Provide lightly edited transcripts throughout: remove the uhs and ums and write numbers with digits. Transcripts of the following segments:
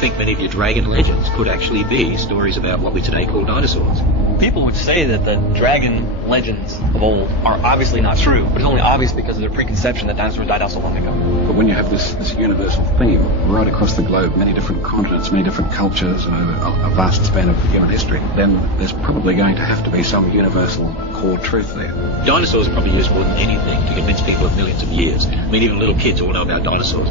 think many of your dragon legends could actually be stories about what we today call dinosaurs? People would say that the dragon legends of old are obviously not true, but it's only obvious because of their preconception that dinosaurs died out so long ago. But when you have this universal theme right across the globe, many different continents, many different cultures, and over a vast span of human history, then there's probably going to have to be some universal core truth there. Dinosaurs are probably used more than anything to convince people of millions of years. I mean, even little kids all know about dinosaurs.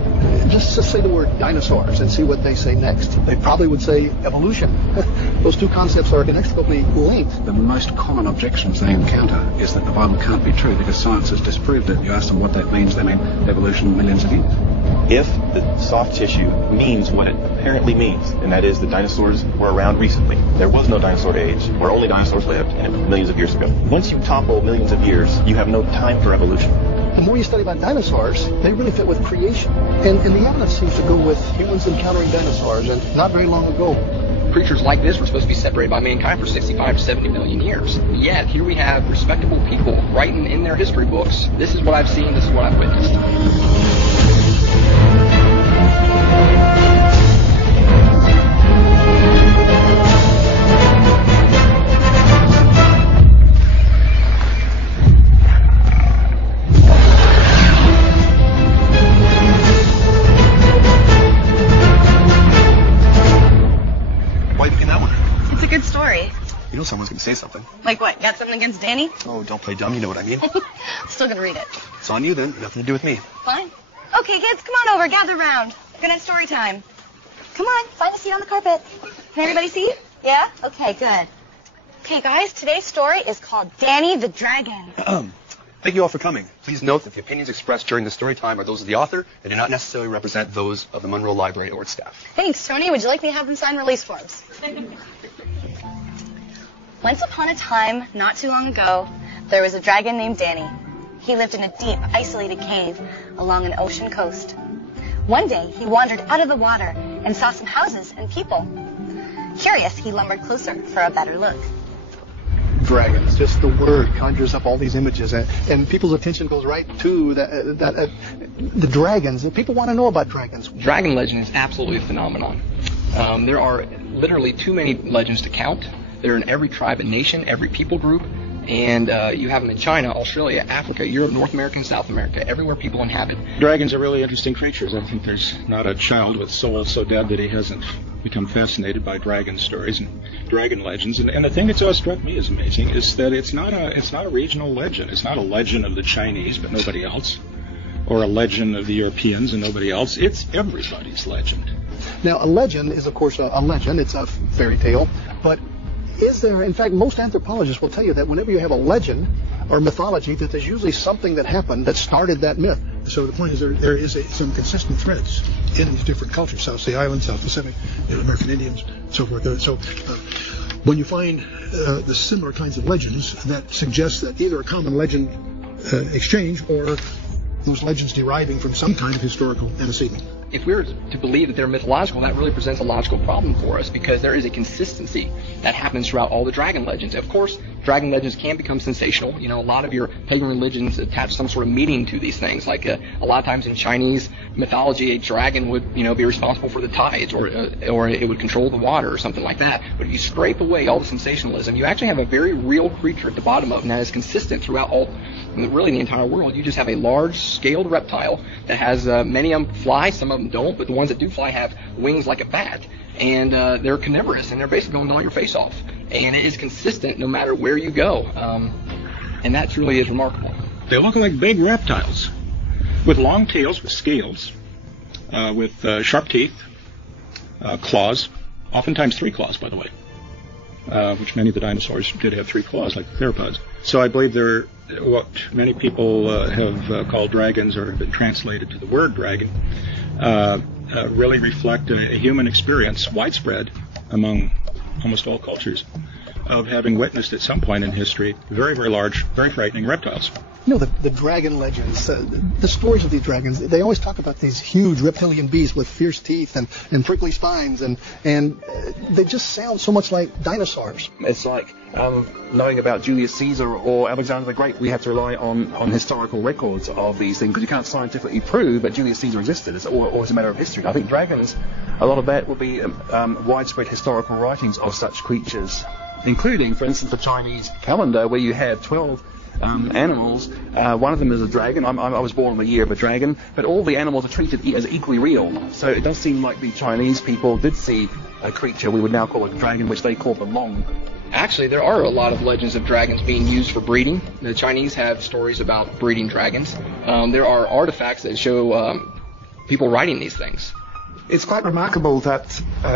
Just say the word dinosaurs and see what they say next. They probably would say evolution. Those two concepts are inextricably linked. The most common objections they encounter is that the Bible can't be true because science has disproved it. You ask them what that means, they mean evolution millions of years. If the soft tissue means what it apparently means, and that is the dinosaurs were around recently, there was no dinosaur age where only dinosaurs lived and millions of years ago. Once you topple millions of years, you have no time for evolution. The more you study about dinosaurs, they really fit with creation. And the evidence seems to go with humans encountering dinosaurs, and not very long ago. Creatures like this were supposed to be separated by mankind for 65 to 70 million years. Yet, here we have respectable people writing in their history books, this is what I've seen, this is what I've witnessed. You know someone's going to say something. Like what? Got something against Danny? Oh, don't play dumb. You know what I mean. Still going to read it. It's on you then. Nothing to do with me. Fine. Okay, kids, come on over. Gather round. We're going to have story time. Come on. Find a seat on the carpet. Can everybody see? Yeah? Okay, good. Okay, guys, today's story is called Danny the Dragon. Thank you all for coming. Please note that the opinions expressed during the story time are those of the author and do not necessarily represent those of the Monroe Library or its staff. Thanks, Tony. Would you like me to have them sign release forms? Once upon a time, not too long ago, there was a dragon named Danny. He lived in a deep, isolated cave along an ocean coast. One day, he wandered out of the water and saw some houses and people. Curious, he lumbered closer for a better look. Dragons, just the word conjures up all these images, and people's attention goes right to the dragons. People want to know about dragons. Dragon legend is absolutely a phenomenon. There are literally too many legends to count. They're in every tribe and nation, every people group, and you have them in China, Australia, Africa, Europe, North America, and South America, everywhere people inhabit. Dragons are really interesting creatures. I think there's not a child with soul so dead that he hasn't become fascinated by dragon stories and dragon legends. And the thing that's always struck me as amazing is that it's not a regional legend. It's not a legend of the Chinese but nobody else, or a legend of the Europeans and nobody else. It's everybody's legend. Now, a legend is, of course, a legend. It's a fairy tale, but is there, in fact, most anthropologists will tell you that whenever you have a legend or mythology, that there's usually something that happened that started that myth. So the point is there is some consistent threads in these different cultures, South Sea Islands, South Pacific, American Indians, so forth. So when you find the similar kinds of legends, that suggests that either a common legend exchange or those legends deriving from some kind of historical antecedent. If we were to believe that they're mythological, that really presents a logical problem for us because there is a consistency that happens throughout all the dragon legends. Of course, dragon legends can become sensational. You know, a lot of your pagan religions attach some sort of meaning to these things. Like a lot of times in Chinese mythology, a dragon would, be responsible for the tides or it would control the water or something like that. But if you scrape away all the sensationalism, you actually have a very real creature at the bottom of it, and that is consistent throughout really the entire world. You just have a large-scaled reptile that has many of them fly, some of them don't, but the ones that do fly have wings like a bat, and they're carnivorous, and they're basically going to gnaw your face off. And it is consistent no matter where you go, and that truly is remarkable. They look like big reptiles with long tails, with scales, with sharp teeth, claws, oftentimes 3 claws, by the way, which many of the dinosaurs did have 3 claws, like the theropods. So I believe they're what many people have called dragons, or have been translated to the word dragon, really reflect a human experience, widespread among almost all cultures, of having witnessed at some point in history very, very large, very frightening reptiles. the dragon legends, the stories of these dragons, they always talk about these huge reptilian beasts with fierce teeth and prickly spines, and they just sound so much like dinosaurs. It's like knowing about Julius Caesar or Alexander the Great. We have to rely on historical records of these things because you can't scientifically prove that Julius Caesar existed, or it's a matter of history. I think dragons, a lot of that would be widespread historical writings of such creatures, including, for instance, the Chinese calendar, where you have 12 animals. One of them is a dragon. I was born in the year of a dragon, but all the animals are treated as equally real. So it does seem like the Chinese people did see a creature we would now call a dragon, which they call the Long. Actually, there are a lot of legends of dragons being used for breeding. The Chinese have stories about breeding dragons. There are artifacts that show people writing these things. It's quite remarkable that,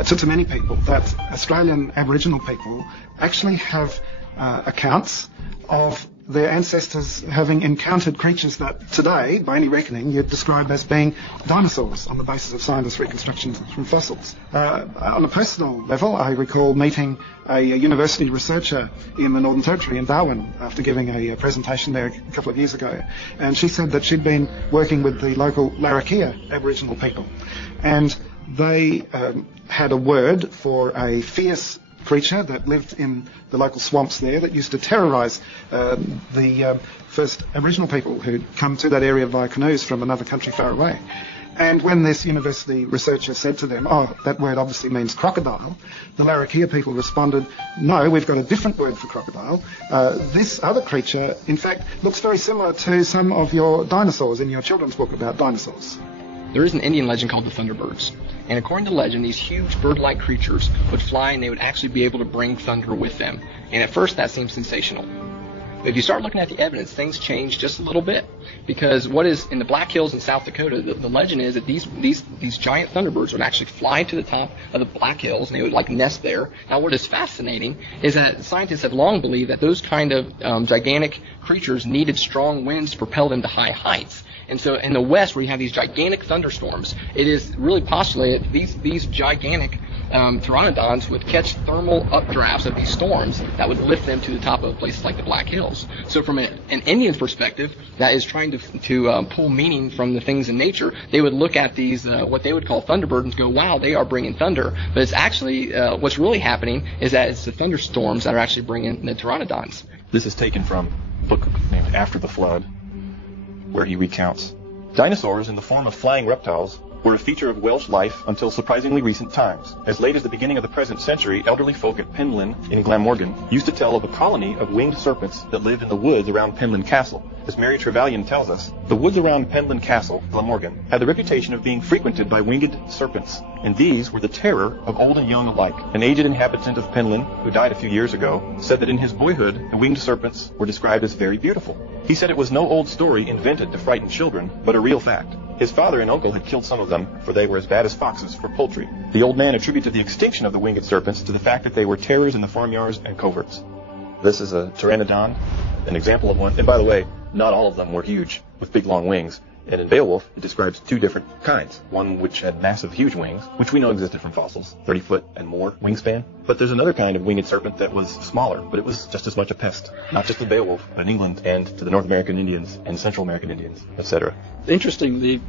to many people, that Australian Aboriginal people actually have accounts of their ancestors having encountered creatures that today, by any reckoning, you'd describe as being dinosaurs on the basis of scientists' reconstructions from fossils. On a personal level, I recall meeting a university researcher in the Northern Territory in Darwin after giving a presentation there a couple of years ago, and she said that she'd been working with the local Larrakia Aboriginal people, and they had a word for a fierce creature that lived in the local swamps there that used to terrorise the first Aboriginal people who'd come to that area via canoes from another country far away. And when this university researcher said to them, "Oh, that word obviously means crocodile," the Larrakia people responded, "No, we've got a different word for crocodile. This other creature, in fact, looks very similar to some of your dinosaurs in your children's book about dinosaurs." There is an Indian legend called the Thunderbirds. And according to legend, these huge bird-like creatures would fly and they would actually be able to bring thunder with them. And at first that seems sensational. But if you start looking at the evidence, things change just a little bit. Because what is in the Black Hills in South Dakota, the legend is that these giant thunderbirds would actually fly to the top of the Black Hills and they would like nest there. Now what is fascinating is that scientists have long believed that those kind of gigantic creatures needed strong winds to propel them to high heights. And so in the West, where you have these gigantic thunderstorms, it is really postulated these gigantic pteranodons would catch thermal updrafts of these storms that would lift them to the top of places like the Black Hills. So from an Indian's perspective, that is trying to pull meaning from the things in nature, they would look at these, what they would call thunderbirds, and go, wow, they are bringing thunder. But it's actually, what's really happening is that it's the thunderstorms that are actually bringing the pteranodons. This is taken from a book named After the Flood, where he recounts, dinosaurs in the form of flying reptiles were a feature of Welsh life until surprisingly recent times. As late as the beginning of the present century, elderly folk at Penllyn in Glamorgan used to tell of a colony of winged serpents that lived in the woods around Penllyn Castle. As Mary Trevelyan tells us, the woods around Penllyn Castle, Glamorgan, had the reputation of being frequented by winged serpents, and these were the terror of old and young alike. An aged inhabitant of Penllyn, who died a few years ago, said that in his boyhood, the winged serpents were described as very beautiful. He said it was no old story invented to frighten children, but a real fact. His father and uncle had killed some of them, for they were as bad as foxes for poultry. The old man attributed the extinction of the winged serpents to the fact that they were terrors in the farmyards and coverts. This is a pteranodon, an example of one. And by the way, not all of them were huge, with big long wings. And in Beowulf, it describes two different kinds. One which had massive, huge wings, which we know existed from fossils, 30 foot and more wingspan. But there's another kind of winged serpent that was smaller, but it was just as much a pest. Not just to Beowulf, but in England and to the North American Indians and Central American Indians, etc. Interestingly,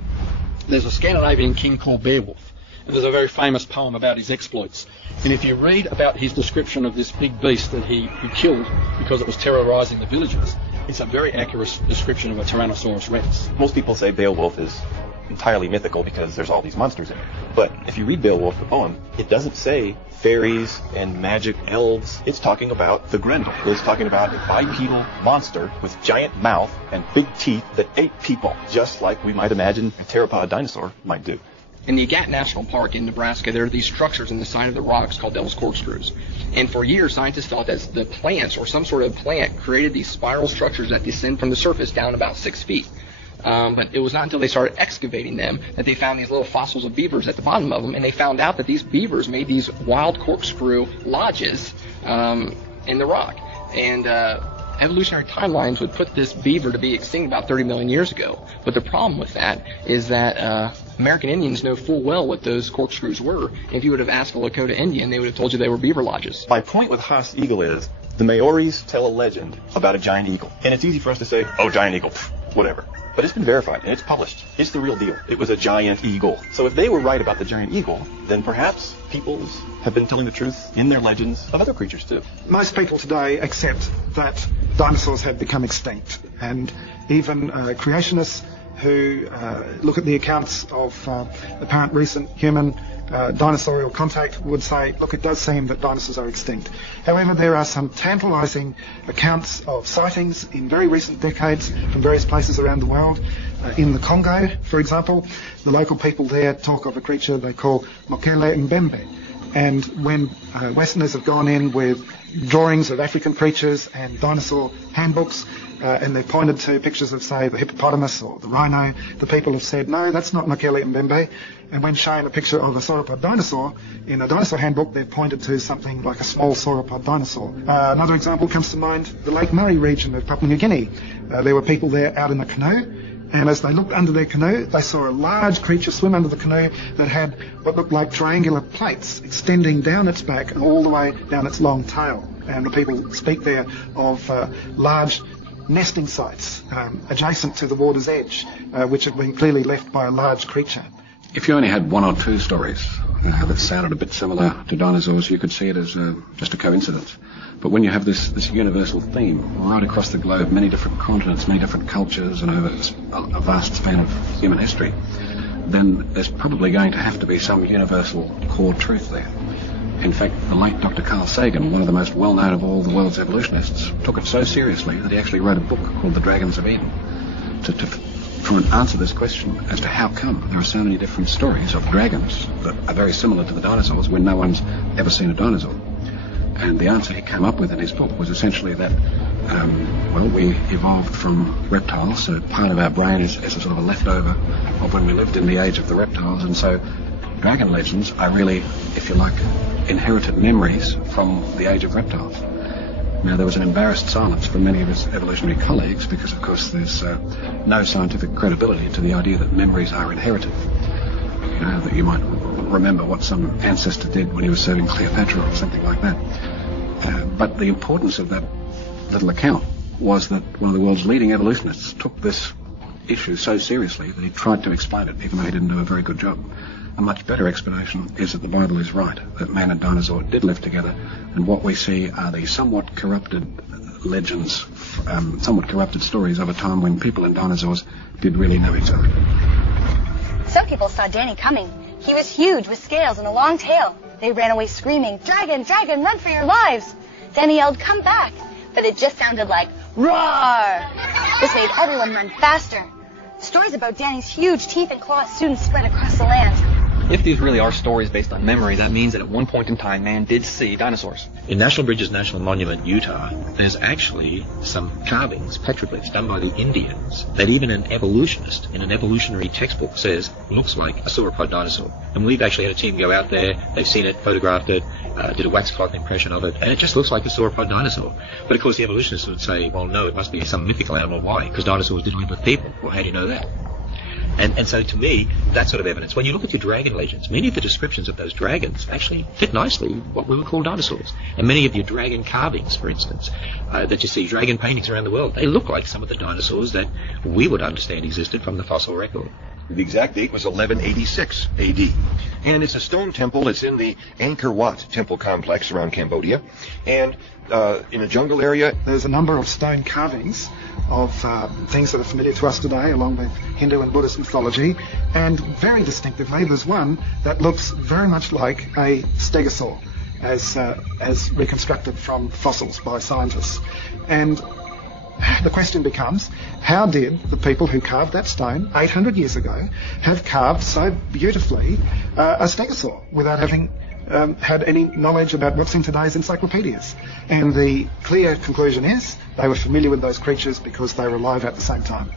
there's a Scandinavian king called Beowulf. And there's a very famous poem about his exploits. And if you read about his description of this big beast that he killed because it was terrorizing the villagers, it's a very accurate description of a Tyrannosaurus rex. Most people say Beowulf is entirely mythical because there's all these monsters in it. But if you read Beowulf, the poem, it doesn't say fairies and magic elves. It's talking about the Grendel. It's talking about a bipedal monster with giant mouth and big teeth that ate people, just like we might imagine a theropod dinosaur might do. In the Agat National Park in Nebraska, there are these structures in the side of the rocks called Devil's Corkscrews. And for years, scientists thought that the plants or some sort of plant created these spiral structures that descend from the surface down about 6 feet. But it was not until they started excavating them that they found these little fossils of beavers at the bottom of them, and they found out that these beavers made these wild corkscrew lodges in the rock. And evolutionary timelines would put this beaver to be extinct about 30 million years ago. But the problem with that is that American Indians know full well what those corkscrews were. If you would have asked a Lakota Indian, they would have told you they were beaver lodges. My point with Haas Eagle is The Maoris tell a legend about a giant eagle. And it's easy for us to say, oh, giant eagle, whatever. But it's been verified, and it's published. It's the real deal. It was a giant eagle. So if they were right about the giant eagle, then perhaps peoples have been telling the truth in their legends of other creatures too. Most people today accept that dinosaurs have become extinct, and even creationists who look at the accounts of apparent recent human dinosaurial contact would say, look, it does seem that dinosaurs are extinct. However, there are some tantalizing accounts of sightings in very recent decades from various places around the world. In the Congo, for example, the local people there talk of a creature they call Mokele Mbembe. And when Westerners have gone in with drawings of African creatures and dinosaur handbooks, and they've pointed to pictures of, say, the hippopotamus or the rhino, the people have said, no, that's not Mokele Mbembe. And when shown a picture of a sauropod dinosaur in a dinosaur handbook, they've pointed to something like a small sauropod dinosaur. Another example comes to mind, the Lake Murray region of Papua New Guinea. There were people there out in a canoe, and as they looked under their canoe, they saw a large creature swim under the canoe that had what looked like triangular plates extending down its back and all the way down its long tail. And the people speak there of large nesting sites adjacent to the water's edge, which have been clearly left by a large creature. If you only had one or two stories that sounded a bit similar to dinosaurs, you could see it as just a coincidence. But when you have this universal theme right across the globe, many different continents, many different cultures, and over a vast span of human history, then there's probably going to have to be some universal core truth there. In fact, the late Dr. Carl Sagan, one of the most well-known of all the world's evolutionists, took it so seriously that he actually wrote a book called The Dragons of Eden to try and answer this question as to how come there are so many different stories of dragons that are very similar to the dinosaurs when no one's ever seen a dinosaur. And the answer he came up with in his book was essentially that, we evolved from reptiles, so part of our brain is a sort of a leftover of when we lived in the age of the reptiles, and so dragon legends are really, if you like, inherited memories from the age of reptiles. Now, there was an embarrassed silence from many of his evolutionary colleagues because, of course, there's no scientific credibility to the idea that memories are inherited. You know, that you might remember what some ancestor did when he was serving Cleopatra or something like that. But the importance of that little account was that one of the world's leading evolutionists took this issue so seriously that he tried to explain it, even though he didn't do a very good job. A much better explanation is that the Bible is right, that man and dinosaur did live together, and what we see are the somewhat corrupted legends, somewhat corrupted stories of a time when people and dinosaurs did really know each other. Some people saw Danny coming. He was huge with scales and a long tail. They ran away screaming, "Dragon, dragon, run for your lives!" Danny yelled, "Come back!" But it just sounded like, "Roar!" This made everyone run faster. Stories about Danny's huge teeth and claws soon spread across the land. If these really are stories based on memory, that means that at one point in time, man did see dinosaurs. In National Bridges National Monument, Utah, there's actually some carvings, petroglyphs, done by the Indians that even an evolutionist in an evolutionary textbook says looks like a sauropod dinosaur. And we've actually had a team go out there, they've seen it, photographed it, did a wax cloth impression of it, and it just looks like a sauropod dinosaur. But of course the evolutionists would say, well, no, it must be some mythical animal. Why? Because dinosaurs didn't live with people. Well, how do you know that? And so to me, that sort of evidence, when you look at your dragon legends, many of the descriptions of those dragons actually fit nicely what we would call dinosaurs. And many of your dragon carvings, for instance, that you see, dragon paintings around the world, they look like some of the dinosaurs that we would understand existed from the fossil record. The exact date was 1186 A.D. And it's a stone temple. It's in the Angkor Wat temple complex around Cambodia. And in a jungle area, there's a number of stone carvings of things that are familiar to us today, along with Hindu and Buddhist mythology. And very distinctively, there's one that looks very much like a stegosaur, as reconstructed from fossils by scientists. And the question becomes, how did the people who carved that stone 800 years ago have carved so beautifully a stegosaur without having had any knowledge about what's in today's encyclopedias? And the clear conclusion is they were familiar with those creatures because they were alive at the same time.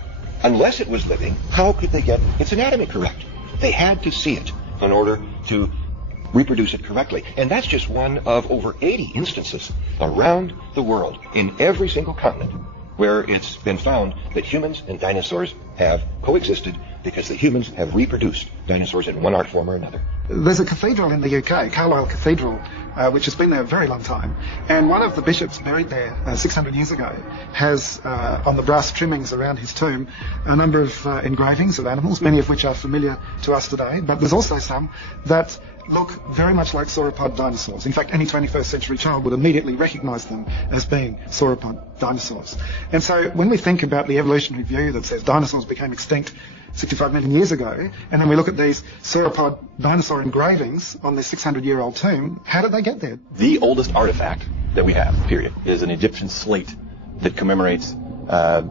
Unless it was living, how could they get its anatomy correct? They had to see it in order to reproduce it correctly. And that's just one of over 80 instances around the world, in every single continent, where it's been found that humans and dinosaurs have coexisted because the humans have reproduced dinosaurs in one art form or another. There's a cathedral in the UK, Carlisle Cathedral, which has been there a very long time. And one of the bishops buried there 600 years ago has, on the brass trimmings around his tomb, a number of engravings of animals, many of which are familiar to us today. But there's also some that look very much like sauropod dinosaurs. In fact, any 21st century child would immediately recognize them as being sauropod dinosaurs. And so when we think about the evolutionary view that says dinosaurs became extinct 65 million years ago, and then we look at these sauropod dinosaur engravings on this 600-year-old tomb, how did they get there? The oldest artifact that we have, period, is an Egyptian slate that commemorates an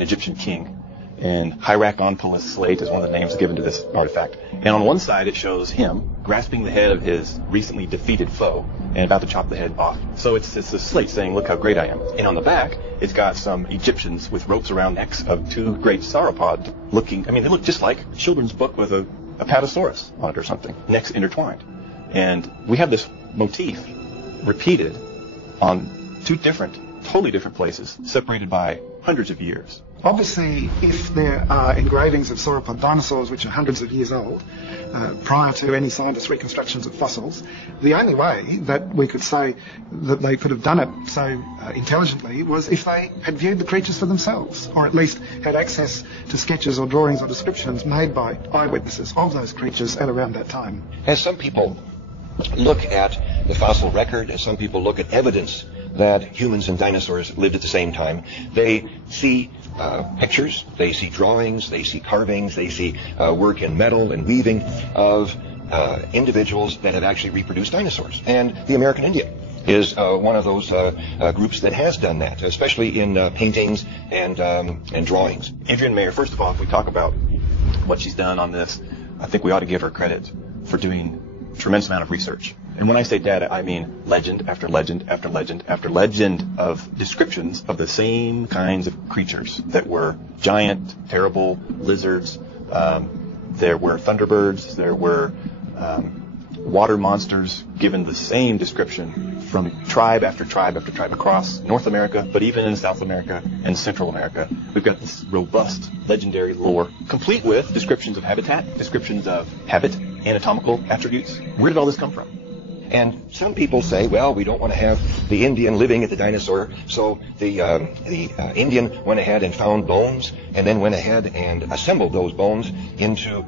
Egyptian king. And Hierakonpolis slate is one of the names given to this artifact. And on one side it shows him grasping the head of his recently defeated foe and about to chop the head off. So it's a slate saying, look how great I am. And on the back, it's got some Egyptians with ropes around necks of two great sauropods looking, I mean, they look just like a children's book with a Apatosaurus on it or something, necks intertwined. And we have this motif repeated on two totally different places, separated by hundreds of years. Obviously, if there are engravings of sauropod dinosaurs which are hundreds of years old, prior to any scientists' reconstructions of fossils, the only way that we could say that they could have done it so intelligently was if they had viewed the creatures for themselves, or at least had access to sketches or drawings or descriptions made by eyewitnesses of those creatures at around that time. As some people look at the fossil record, as some people look at evidence that humans and dinosaurs lived at the same time, they see pictures, they see drawings, they see carvings, they see work in metal and weaving of individuals that have actually reproduced dinosaurs. And the American Indian is one of those groups that has done that, especially in paintings and drawings. Adrienne Mayer, first of all, if we talk about what she's done on this, I think we ought to give her credit for doing a tremendous amount of research. And when I say data, I mean legend after legend after legend after legend of descriptions of the same kinds of creatures that were giant, terrible lizards. There were thunderbirds. There were water monsters given the same description from tribe after tribe after tribe across North America, but even in South America and Central America. We've got this robust, legendary lore, complete with descriptions of habitat, descriptions of habit, anatomical attributes. Where did all this come from? And some people say, well, we don't want to have the Indian living at the dinosaur, so the Indian went ahead and found bones, and then went ahead and assembled those bones into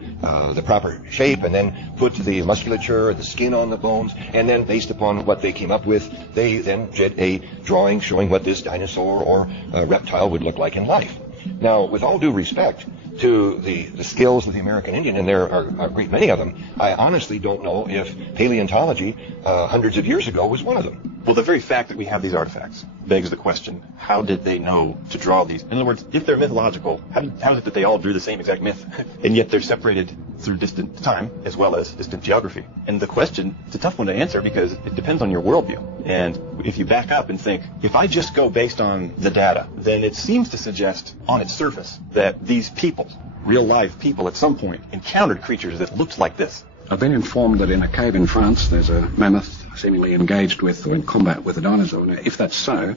the proper shape, and then put the musculature, the skin on the bones, and then based upon what they came up with, they then did a drawing showing what this dinosaur or reptile would look like in life. Now, with all due respect to the skills of the American Indian, and there are a great many of them, I honestly don't know if paleontology hundreds of years ago was one of them. Well, the very fact that we have these artifacts begs the question, how did they know to draw these? In other words, if they're mythological, how is it that they all drew the same exact myth, and yet they're separated through distant time as well as distant geography? And the question, it's a tough one to answer because it depends on your worldview. And if you back up and think, if I just go based on the data, then it seems to suggest on its surface that these people, real live people at some point, encountered creatures that looked like this. I've been informed that in a cave in France there's a mammoth seemingly engaged with or in combat with a dinosaur. Now, if that's so,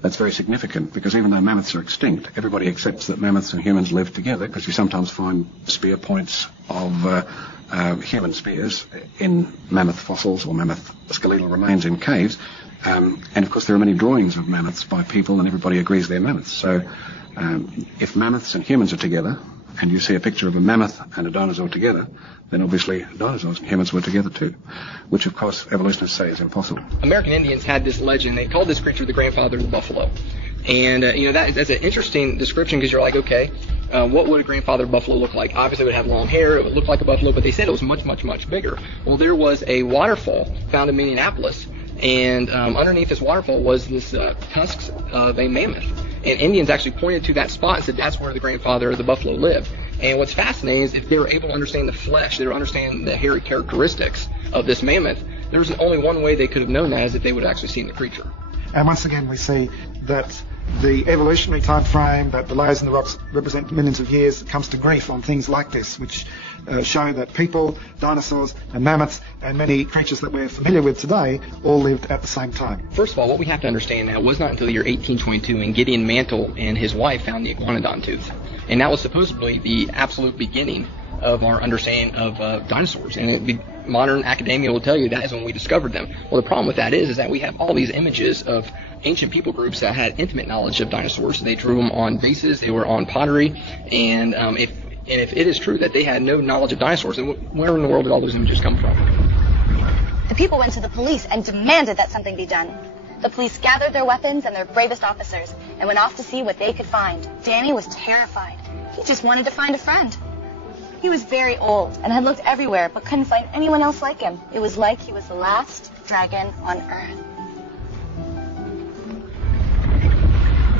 that's very significant because even though mammoths are extinct, everybody accepts that mammoths and humans live together because you sometimes find spear points of human spears in mammoth fossils or mammoth skeletal remains in caves. And of course there are many drawings of mammoths by people and everybody agrees they're mammoths. So if mammoths and humans are together and you see a picture of a mammoth and a dinosaur together, then obviously dinosaurs and humans were together too, which of course evolutionists say is impossible. American Indians had this legend. They called this creature the grandfather of the buffalo. And, that's an interesting description because you're like, okay, what would a grandfather buffalo look like? Obviously it would have long hair, it would look like a buffalo, but they said it was much, much, much bigger. Well, there was a waterfall found in Minneapolis, and underneath this waterfall was this tusks of a mammoth. And Indians actually pointed to that spot and said that's where the grandfather of the buffalo lived. And what's fascinating is if they were able to understand the flesh, they were understand the hairy characteristics of this mammoth, there was only one way they could have known that is if they would have actually seen the creature. And once again we see that the evolutionary time frame, that the layers in the rocks represent millions of years, comes to grief on things like this, which show that people, dinosaurs and mammoths and many creatures that we're familiar with today all lived at the same time. First of all, what we have to understand now was not until the year 1822 when Gideon Mantle and his wife found the iguanodon tooth. And that was supposedly the absolute beginning of our understanding of dinosaurs. And modern academia will tell you that is when we discovered them. Well, the problem with that is that we have all these images of ancient people groups that had intimate knowledge of dinosaurs. They drew them on vases, they were on pottery, and if it is true that they had no knowledge of dinosaurs, then where in the world did all those images come from? The people went to the police and demanded that something be done. The police gathered their weapons and their bravest officers and went off to see what they could find. Danny was terrified. He just wanted to find a friend. He was very old and had looked everywhere but couldn't find anyone else like him. It was like he was the last dragon on Earth.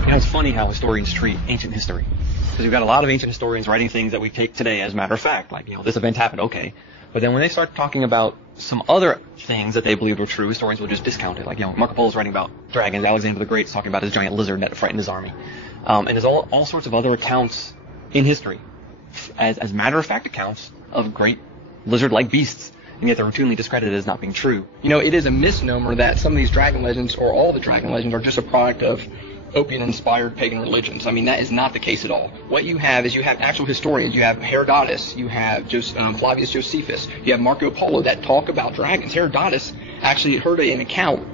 You know, it's funny how historians treat ancient history. Because we've got a lot of ancient historians writing things that we take today as a matter of fact. Like, this event happened, okay. But then when they start talking about some other things that they believed were true, historians will just discount it. Like, Marco Polo's writing about dragons, Alexander the Great's talking about his giant lizard that frightened his army. And there's all sorts of other accounts in history, as matter-of-fact accounts of great lizard-like beasts, and yet they're routinely discredited as not being true. It is a misnomer that some of these dragon legends, or all the dragon legends, are just a product of opium-inspired pagan religions. I mean, that is not the case at all. What you have is you have actual historians. You have Herodotus, you have Flavius Josephus, you have Marco Polo that talk about dragons. Herodotus actually heard an account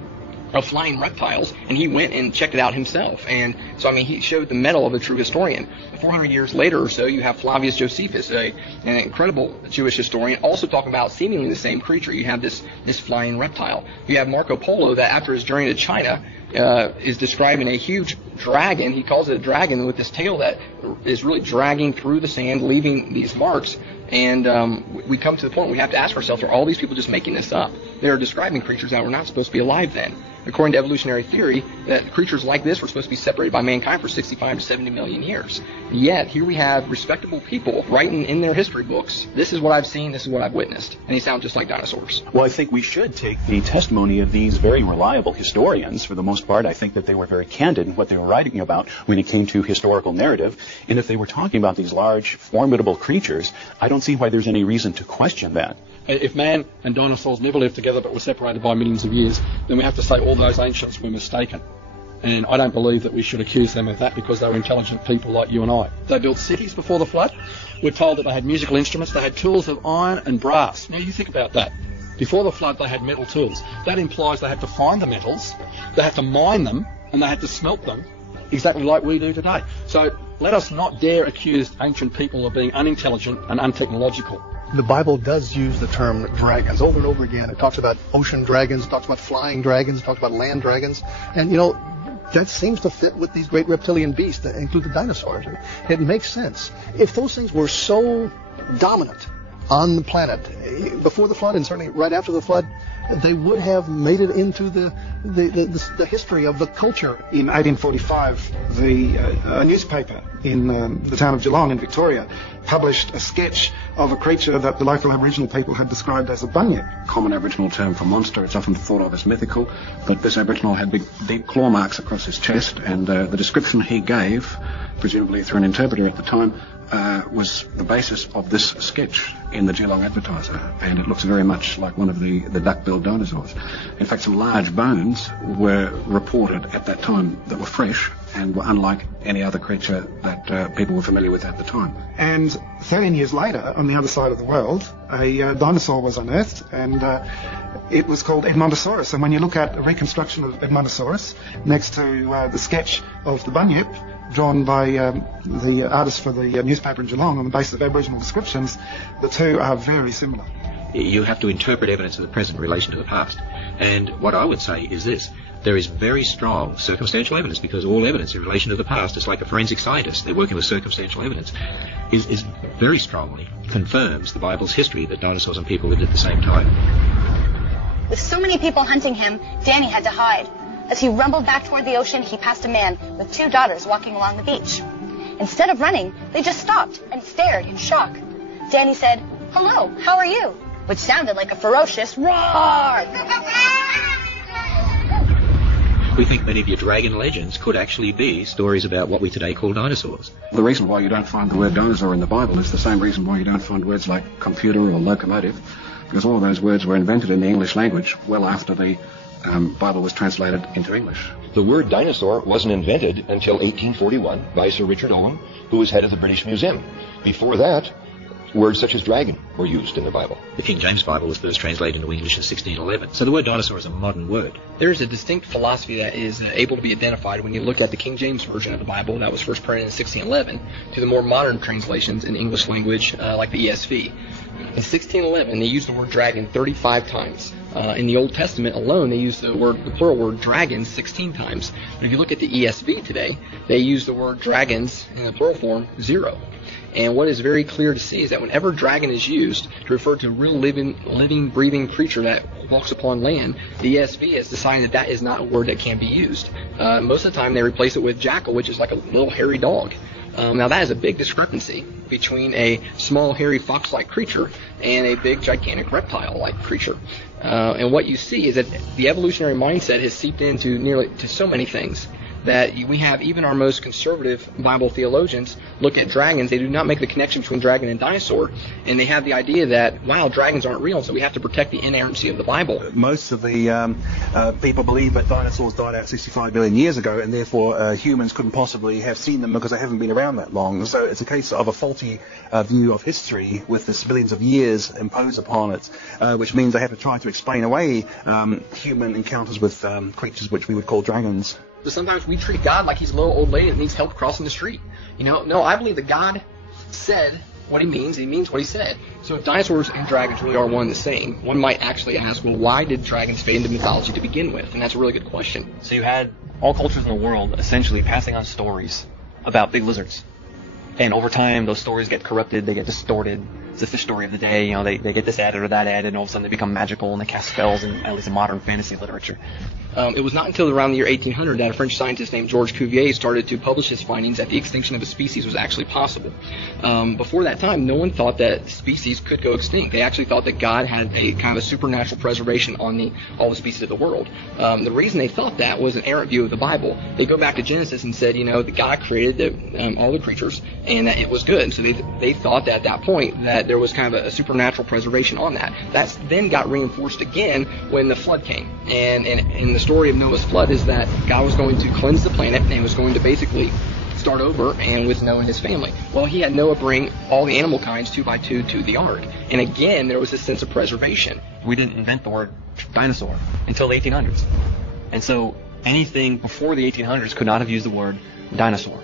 of flying reptiles, and he went and checked it out himself. And so, he showed the mettle of a true historian. 400 years later or so, you have Flavius Josephus, an incredible Jewish historian, also talking about seemingly the same creature. You have this flying reptile. You have Marco Polo that, after his journey to China, is describing a huge dragon. He calls it a dragon with this tail that is really dragging through the sand, leaving these marks. And we come to the point where we have to ask ourselves, are all these people just making this up? They're describing creatures that were not supposed to be alive then. According to evolutionary theory, that creatures like this were supposed to be separated by mankind for 65 to 70 million years. Yet, here we have respectable people writing in their history books, this is what I've seen, this is what I've witnessed. And they sound just like dinosaurs. Well, I think we should take the testimony of these very reliable historians. For the most part, I think that they were very candid in what they were writing about when it came to historical narrative. And if they were talking about these large, formidable creatures, I don't see why there's any reason to question that. If man and dinosaurs never lived together but were separated by millions of years, then we have to say all those ancients were mistaken. And I don't believe that we should accuse them of that, because they were intelligent people like you and I. They built cities before the flood. We're told that they had musical instruments. They had tools of iron and brass. Now you think about that. Before the flood, they had metal tools. That implies they had to find the metals, they had to mine them, and they had to smelt them, exactly like we do today. So let us not dare accuse ancient people of being unintelligent and untechnological. The Bible does use the term dragons over and over again. It talks about ocean dragons, it talks about flying dragons, it talks about land dragons. And, that seems to fit with these great reptilian beasts that include the dinosaurs. It makes sense. If those things were so dominant on the planet before the flood, and certainly right after the flood, they would have made it into the history of the culture. In 1845, a newspaper in the town of Geelong in Victoria published a sketch of a creature that the local Aboriginal people had described as a bunyip. Common Aboriginal term for monster. It's often thought of as mythical, but this Aboriginal had big, deep claw marks across his chest, and the description he gave, presumably through an interpreter at the time, was the basis of this sketch in the Geelong Advertiser, and it looks very much like one of the duck-billed dinosaurs. In fact, some large bones were reported at that time that were fresh and were unlike any other creature that people were familiar with at the time. And 13 years later, on the other side of the world, a dinosaur was unearthed, and it was called Edmontosaurus. And when you look at a reconstruction of Edmontosaurus next to the sketch of the bunyip, drawn by the artist for the newspaper in Geelong on the basis of Aboriginal descriptions, the two are very similar. You have to interpret evidence of the present in relation to the past. And what I would say is this. There is very strong circumstantial evidence, because all evidence in relation to the past is like a forensic scientist. They're working with circumstantial evidence. Is very strongly confirms the Bible's history that dinosaurs and people lived at the same time. With so many people hunting him, Danny had to hide. As he rumbled back toward the ocean, he passed a man with 2 daughters walking along the beach. Instead of running, they just stopped and stared in shock. Danny said, "Hello, how are you?" which sounded like a ferocious roar. We think many of your dragon legends could actually be stories about what we today call dinosaurs. The reason why you don't find the word dinosaur in the Bible is the same reason why you don't find words like computer or locomotive, because all of those words were invented in the English language well after the Bible was translated into English. The word dinosaur wasn't invented until 1841 by Sir Richard Owen, who was head of the British Museum. Before that, words such as dragon were used in the Bible. The King James Bible was first translated into English in 1611, so the word dinosaur is a modern word. There is a distinct philosophy that is able to be identified when you look at the King James Version of the Bible that was first printed in 1611 to the more modern translations in English language like the ESV. In 1611, they used the word dragon 35 times. In the Old Testament alone, they used the plural word dragons 16 times. But if you look at the ESV today, they use the word dragons in the plural form 0. And what is very clear to see is that whenever dragon is used to refer to a real living, breathing creature that walks upon land, the ESV has decided that is not a word that can be used. Most of the time, they replace it with jackal, which is like a little hairy dog. Now, that is a big discrepancy between a small, hairy, fox-like creature and a big, gigantic reptile-like creature. And what you see is that the evolutionary mindset has seeped into so many things that we have even our most conservative Bible theologians look at dragons. They do not make the connection between dragon and dinosaur, and they have the idea that, wow, dragons aren't real, so we have to protect the inerrancy of the Bible. Most of the people believe that dinosaurs died out 65 billion years ago, and therefore humans couldn't possibly have seen them because they haven't been around that long. So it's a case of a faulty view of history with this billions of years imposed upon it, which means they have to try to explain away human encounters with creatures which we would call dragons. But sometimes we treat God like he's a little old lady that needs help crossing the street. No, I believe that God said what he means what he said. So if dinosaurs and dragons really are one and the same, one might actually ask, well, why did dragons fade into mythology to begin with? And that's a really good question. So you had all cultures in the world essentially passing on stories about big lizards. And over time, those stories get corrupted, they get distorted. It's the fish story of the day, they get this added or that added, and all of a sudden they become magical and they cast spells in at least in modern fantasy literature. It was not until around the year 1800 that a French scientist named Georges Cuvier started to publish his findings that the extinction of a species was actually possible. Before that time, no one thought that species could go extinct. They actually thought that God had a kind of a supernatural preservation on all the species of the world. The reason they thought that was an errant view of the Bible. They go back to Genesis and said, that God created all the creatures and that it was good. So they thought that at that point that there was kind of a supernatural preservation on that. That then got reinforced again when the flood came. And the story of Noah's flood is that God was going to cleanse the planet and was going to basically start over and with Noah and his family. Well, he had Noah bring all the animal kinds 2 by 2 to the ark. And again, there was a sense of preservation. We didn't invent the word dinosaur until the 1800s. And so anything before the 1800s could not have used the word dinosaur.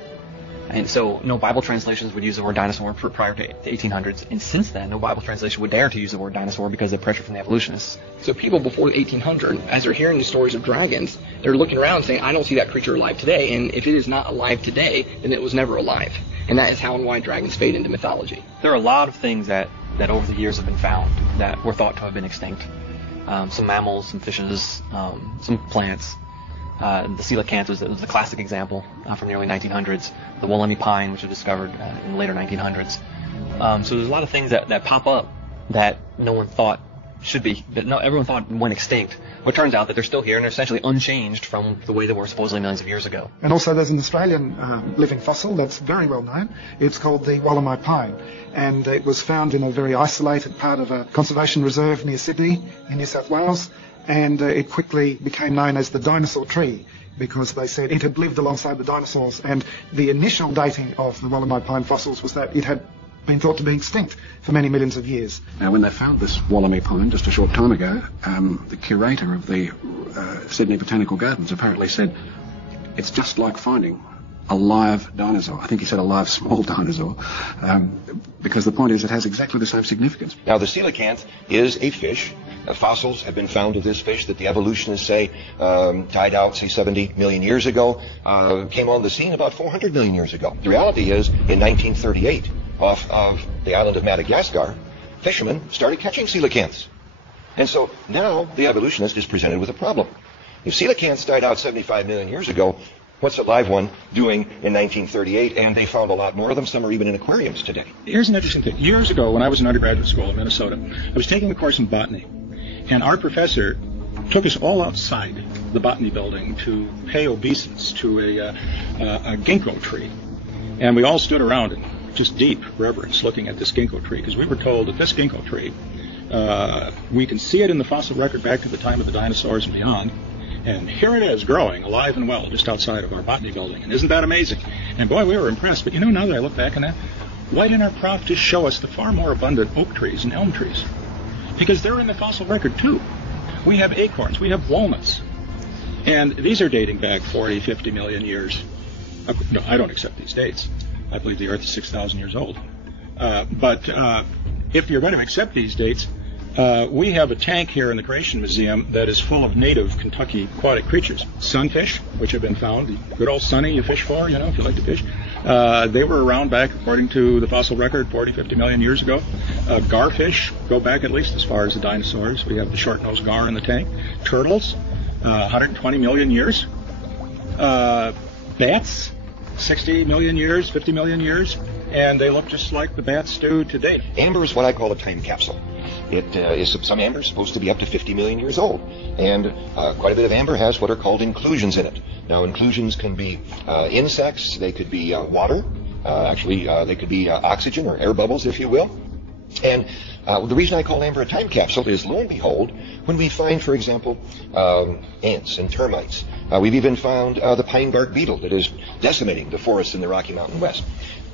And so no Bible translations would use the word dinosaur prior to the 1800s. And since then, no Bible translation would dare to use the word dinosaur because of pressure from the evolutionists. So people before 1800, as they're hearing the stories of dragons, they're looking around and saying, I don't see that creature alive today. And if it is not alive today, then it was never alive. And that is how and why dragons fade into mythology. There are a lot of things that over the years have been found that were thought to have been extinct. Some mammals, some fishes, some plants. The coelacanth was the classic example from the early 1900s. The woolly pine, which was discovered in the later 1900s. So there's a lot of things that pop up that no one thought everyone thought went extinct. But it turns out that they're still here and they're essentially unchanged from the way they were supposedly millions of years ago. And also there's an Australian living fossil that's very well known. It's called the woolly pine. And it was found in a very isolated part of a conservation reserve near Sydney in New South Wales. And it quickly became known as the dinosaur tree because they said it had lived alongside the dinosaurs. And the initial dating of the woolly pine fossils was that it had been thought to be extinct for many millions of years. Now, when they found this woolly pine just a short time ago, the curator of the Sydney Botanical Gardens apparently said it's just like finding a live dinosaur. I think he said a live small dinosaur, because the point is it has exactly the same significance. Now, the coelacanth is a fish. Fossils have been found of this fish that the evolutionists say died out, say, 70 million years ago, came on the scene about 400 million years ago. The reality is, in 1938, off of the island of Madagascar, fishermen started catching coelacanths. And so now the evolutionist is presented with a problem. If coelacanths died out 75 million years ago, what's a live one doing in 1938? And they found a lot more of them. Some are even in aquariums today. Here's an interesting thing. Years ago, when I was in undergraduate school in Minnesota, I was taking a course in botany. And our professor took us all outside the botany building to pay obeisance to a ginkgo tree. And we all stood around in just deep reverence looking at this ginkgo tree, because we were told that this ginkgo tree We can see it in the fossil record back to the time of the dinosaurs and beyond. And here it is, growing, alive and well, just outside of our botany building. And isn't that amazing? And boy, we were impressed. But now that I look back on that, why didn't our prof just show us the far more abundant oak trees and elm trees? Because they're in the fossil record, too. We have acorns, we have walnuts. And these are dating back 40, 50 million years. No, I don't accept these dates. I believe the Earth is 6,000 years old. But if you're going to accept these dates, we have a tank here in the Creation Museum that is full of native Kentucky aquatic creatures. Sunfish, which have been found. The good old sunny you fish for, if you like to fish. They were around back, according to the fossil record, 40, 50 million years ago. Garfish go back at least as far as the dinosaurs. We have the short-nosed gar in the tank. Turtles, 120 million years. Bats, 60 million years, 50 million years. And they look just like the bats do today. Amber is what I call a time capsule. It is some amber is supposed to be up to 50 million years old, and quite a bit of amber has what are called inclusions in it. Now, inclusions can be insects, they could be water, they could be oxygen or air bubbles, if you will. And the reason I call amber a time capsule is, lo and behold, when we find, for example, ants and termites, we've even found the pine bark beetle that is decimating the forests in the Rocky Mountain West.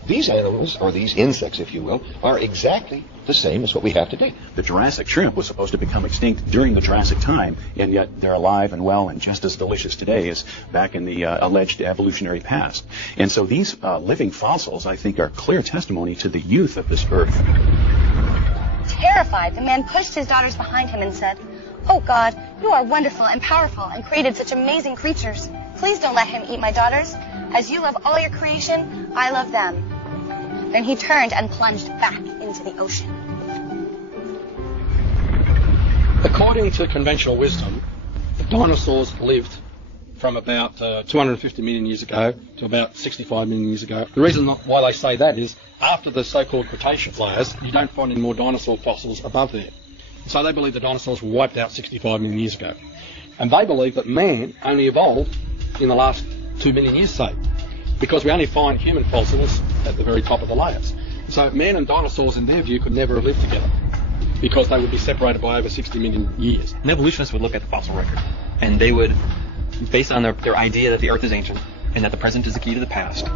These animals, or these insects, if you will, are exactly the same as what we have today. The Jurassic shrimp was supposed to become extinct during the Jurassic time, and yet they're alive and well and just as delicious today as back in the alleged evolutionary past. And so these living fossils, I think, are clear testimony to the youth of this Earth. Terrified, the man pushed his daughters behind him and said, "Oh God, you are wonderful and powerful and created such amazing creatures. Please don't let him eat my daughters. As you love all your creation, I love them." Then he turned and plunged back into the ocean. According to conventional wisdom, the dinosaurs lived from about 250 million years ago to about 65 million years ago. The reason why they say that is after the so-called Cretaceous layers, you don't find any more dinosaur fossils above there. So they believe the dinosaurs were wiped out 65 million years ago. And they believe that man only evolved in the last 2 million years, say, because we only find human fossils at the very top of the layers. So man and dinosaurs, in their view, could never have lived together because they would be separated by over 60 million years. An evolutionist would look at the fossil record, and they would, based on their idea that the Earth is ancient and that the present is the key to the past,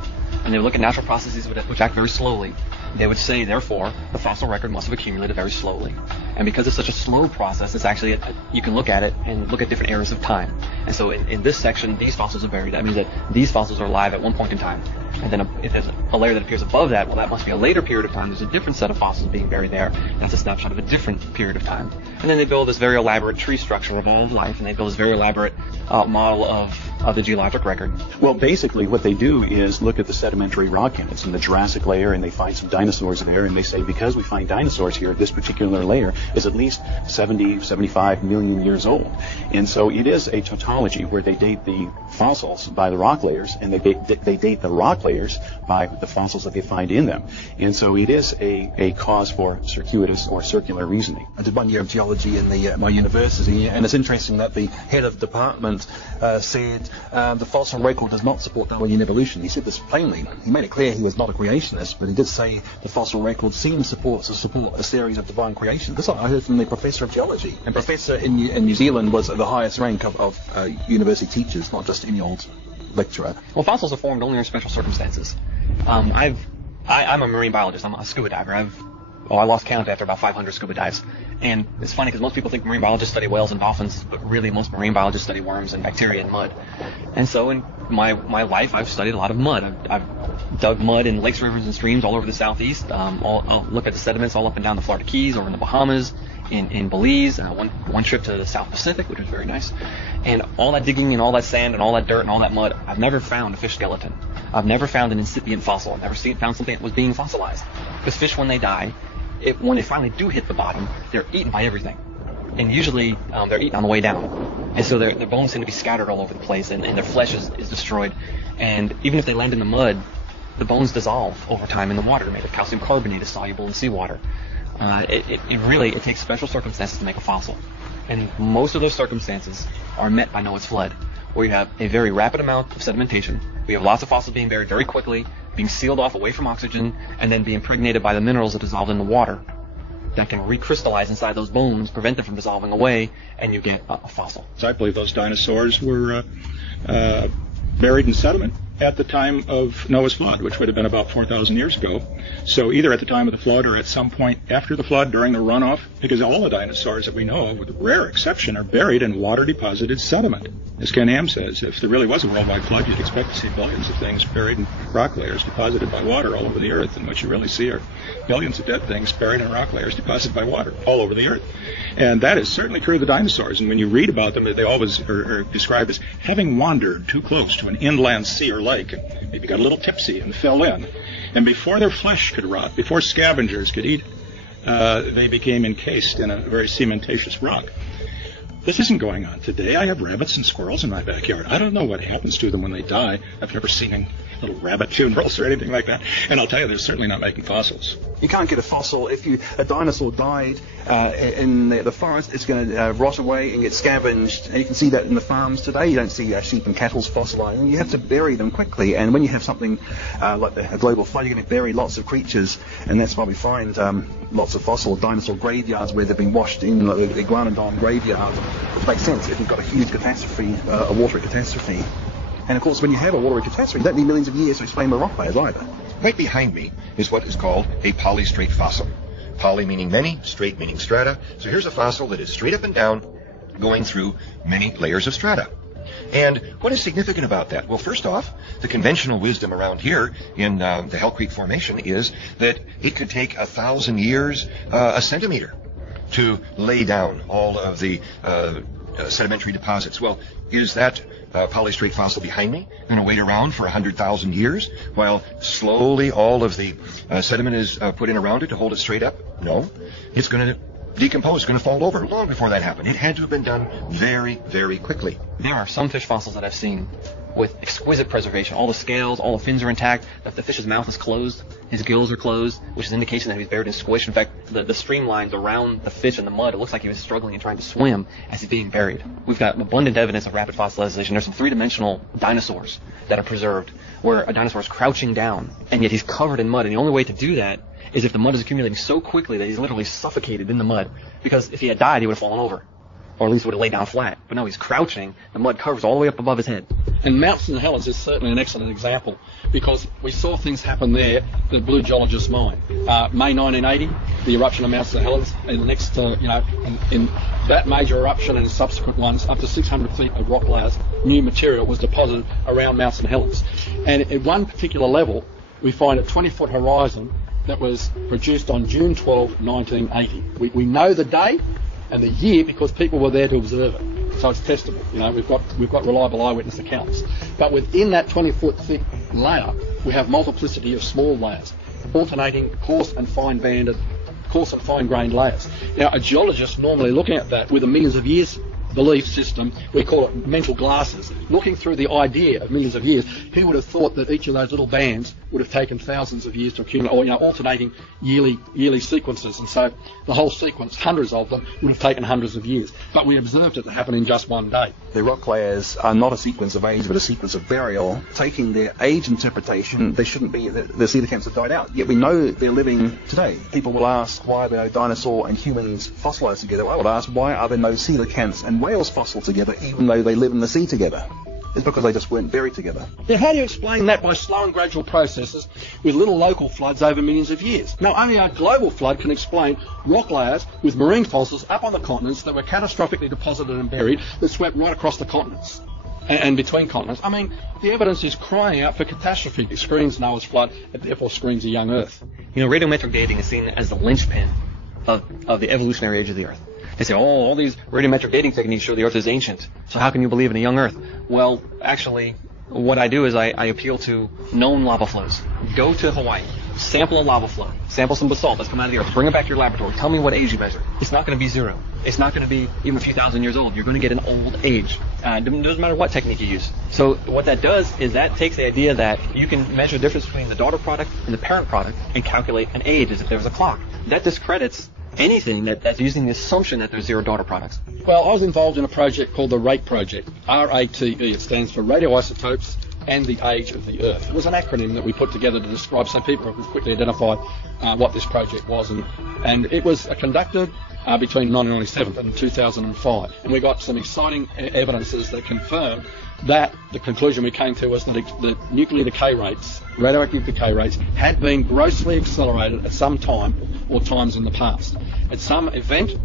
and they would look at natural processes which act very slowly, they would say, therefore, the fossil record must have accumulated very slowly. And because it's such a slow process, it's actually, you can look at it and look at different eras of time. And so in this section, these fossils are buried. That means that these fossils are alive at one point in time. And then if there's a layer that appears above that, well, that must be a later period of time. There's a different set of fossils being buried there. That's a snapshot of a different period of time. And then they build this very elaborate tree structure of all of life, and they build this very elaborate model of the geologic record. Well, basically what they do is look at the sedimentary rock units in the Jurassic layer, and they find some dinosaurs there, and they say because we find dinosaurs here, this particular layer is at least 70, 75 million years old. And so it is a tautology where they date the fossils by the rock layers, and they date the rock layers by the fossils that they find in them. And so it is a cause for circuitous or circular reasoning. I did 1 year of geology in my university, and it's interesting that the head of the department said the fossil record does not support Darwinian evolution. He said this plainly. He made it clear he was not a creationist, but he did say the fossil record seems to support a series of divine creation. That's what I heard from the professor of geology. And professor in New Zealand was the highest rank of university teachers, not just any old lecturer. Well, fossils are formed only under special circumstances. I'm a marine biologist. I'm a scuba diver. I lost count after about 500 scuba dives. And it's funny because most people think marine biologists study whales and dolphins, but really most marine biologists study worms and bacteria and mud. And so in my life, I've studied a lot of mud. I've dug mud in lakes, rivers, and streams all over the southeast. I'll look at the sediments all up and down the Florida Keys, over in the Bahamas, in Belize, one trip to the South Pacific, which was very nice. And all that digging and all that sand and all that dirt and all that mud, I've never found a fish skeleton. I've never found an incipient fossil. I've never found something that was being fossilized. Because fish, when they die, when they finally do hit the bottom, they're eaten by everything. And usually they're eaten on the way down. And so their bones seem to be scattered all over the place, and their flesh is destroyed. And even if they land in the mud, the bones dissolve over time in the water. They're made of calcium carbonate, is soluble in seawater. It takes special circumstances to make a fossil. And most of those circumstances are met by Noah's flood, where you have a very rapid amount of sedimentation. We have lots of fossils being buried very quickly, being sealed off away from oxygen, and then being impregnated by the minerals that dissolved in the water. that can recrystallize inside those bones, prevent them from dissolving away, and you get a fossil. So I believe those dinosaurs were buried in sediment at the time of Noah's flood, which would have been about 4,000 years ago. So either at the time of the flood or at some point after the flood during the runoff, because all the dinosaurs that we know of, with rare exception, are buried in water-deposited sediment. As Ken Ham says, if there really was a worldwide flood, you'd expect to see billions of things buried in rock layers deposited by water all over the earth, and what you really see are billions of dead things buried in rock layers deposited by water all over the earth. And that is certainly true of the dinosaurs, and when you read about them, they always are described as having wandered too close to an inland sea or lake, and maybe got a little tipsy and fell in. And before their flesh could rot, before scavengers could eat it, they became encased in a very cementatious rock. This isn't going on today. I have rabbits and squirrels in my backyard. I don't know what happens to them when they die. I've never seen any little rabbit funerals or anything like that. And I'll tell you, they're certainly not making fossils. You can't get a fossil. If a dinosaur died in the forest, it's going to rot away and get scavenged. And you can see that in the farms today. You don't see sheep and cattle's fossilizing. You have to bury them quickly. And when you have something like a global flood, you're going to bury lots of creatures. And that's why we find lots of fossil dinosaur graveyards where they've been washed in, like the iguanodon graveyard. Which makes sense if you've got a huge catastrophe, a watery catastrophe. And of course, when you have a watery catastrophe, you don't need millions of years to explain the rock layers either. Right behind me is what is called a polystrate fossil. Poly meaning many, straight meaning strata. So here's a fossil that is straight up and down, going through many layers of strata. And what is significant about that? Well, first off, the conventional wisdom around here in the Hell Creek Formation is that it could take 1,000 years, a centimeter, to lay down all of the sedimentary deposits. Well, is that polystrate fossil behind me going to wait around for 100,000 years while slowly all of the sediment is put in around it to hold it straight up? No. It's going to decompose, it's going to fall over long before that happened. It had to have been done very, very quickly. There are some fish fossils that I've seen with exquisite preservation. All the scales, all the fins are intact. The fish's mouth is closed, his gills are closed, which is an indication that he's buried in squish. In fact, the streamlines around the fish in the mud, it looks like he was struggling and trying to swim as he's being buried. We've got abundant evidence of rapid fossilization. There's some three-dimensional dinosaurs that are preserved where a dinosaur is crouching down, and yet he's covered in mud. And the only way to do that is if the mud is accumulating so quickly that he's literally suffocated in the mud. Because if he had died, he would have fallen over. Or at least would have laid down flat. But no, he's crouching. The mud covers all the way up above his head. And Mount St. Helens is certainly an excellent example because we saw things happen there that blew geologists' mind. May 1980, the eruption of Mount St. Helens, and the next, in that major eruption and subsequent ones, up to 600 feet of rock layers, new material was deposited around Mount St. Helens. And at one particular level, we find a 20-foot horizon that was produced on June 12, 1980. We know the day and the year because people were there to observe it. So it's testable. We've got reliable eyewitness accounts. But within that 20-foot thick layer, we have multiplicity of small layers, alternating coarse and fine-grained layers. Now, a geologist normally looking at that with a millions of years belief system, we call it mental glasses. Looking through the idea of millions of years, he would have thought that each of those little bands would have taken thousands of years to accumulate, or alternating yearly sequences, and so the whole sequence, hundreds of them, would have taken hundreds of years. But we observed it to happen in just one day. The rock layers are not a sequence of age, but a sequence of burial. Taking their age interpretation, they shouldn't be. The coelacanths have died out. Yet we know they're living today. People will ask, why are there no dinosaur and humans fossilized together? I would ask, why are there no coelacanths and whales fossil together, even though they live in the sea together? It's because they just weren't buried together. Now, how do you explain that by slow and gradual processes with little local floods over millions of years? Now, only a global flood can explain rock layers with marine fossils up on the continents that were catastrophically deposited and buried that swept right across the continents and between continents. I mean, the evidence is crying out for catastrophe. It screams Noah's flood, it therefore screams a young Earth. Radiometric dating is seen as the linchpin of the evolutionary age of the Earth. They say, all these radiometric dating techniques show the Earth is ancient. So how can you believe in a young Earth? Well, actually, what I do is I appeal to known lava flows. Go to Hawaii, sample a lava flow, sample some basalt that's come out of the Earth, bring it back to your laboratory, tell me what age you measure. It's not going to be zero. It's not going to be even a few thousand years old. You're going to get an old age. It doesn't matter what technique you use. So what that does is that takes the idea that you can measure the difference between the daughter product and the parent product and calculate an age as if there was a clock. That discredits anything that's using the assumption that there's zero daughter products. Well, I was involved in a project called the RATE project, RATE. It stands for radioisotopes, and the age of the Earth. It was an acronym that we put together to describe, so people could quickly identify what this project was. And it was conducted between 1997 and 2005. And we got some exciting evidences that confirmed that the conclusion we came to was that the nuclear decay rates, radioactive decay rates, had been grossly accelerated at some time or times in the past. At some event,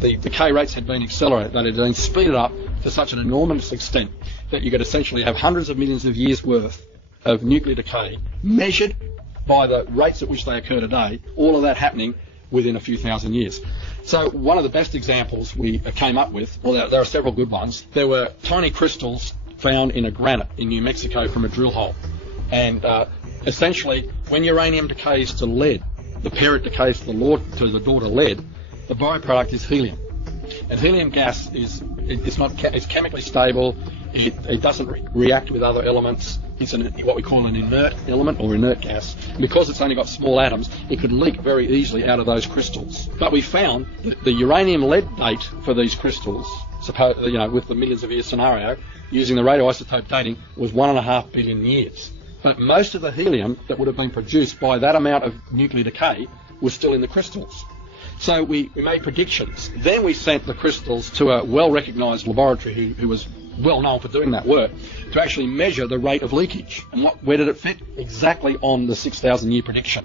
the decay rates had been accelerated, that it had been speeded up to such an enormous extent that you could essentially have hundreds of millions of years worth of nuclear decay measured by the rates at which they occur today, all of that happening within a few thousand years. So one of the best examples we came up with, well, there are several good ones. There were tiny crystals found in a granite in New Mexico from a drill hole. And essentially, when uranium decays to lead, the parent decays to the daughter lead, the byproduct is helium. And helium gas is chemically stable. It doesn't react with other elements. It's what we call an inert element or inert gas. And because it's only got small atoms, it could leak very easily out of those crystals. But we found that the uranium lead date for these crystals, with the millions of years scenario, using the radioisotope dating, was 1.5 billion years. But most of the helium that would have been produced by that amount of nuclear decay was still in the crystals. So we made predictions. Then we sent the crystals to a well-recognised laboratory who was well known for doing that work to actually measure the rate of leakage. And where did it fit? Exactly on the 6,000 year prediction.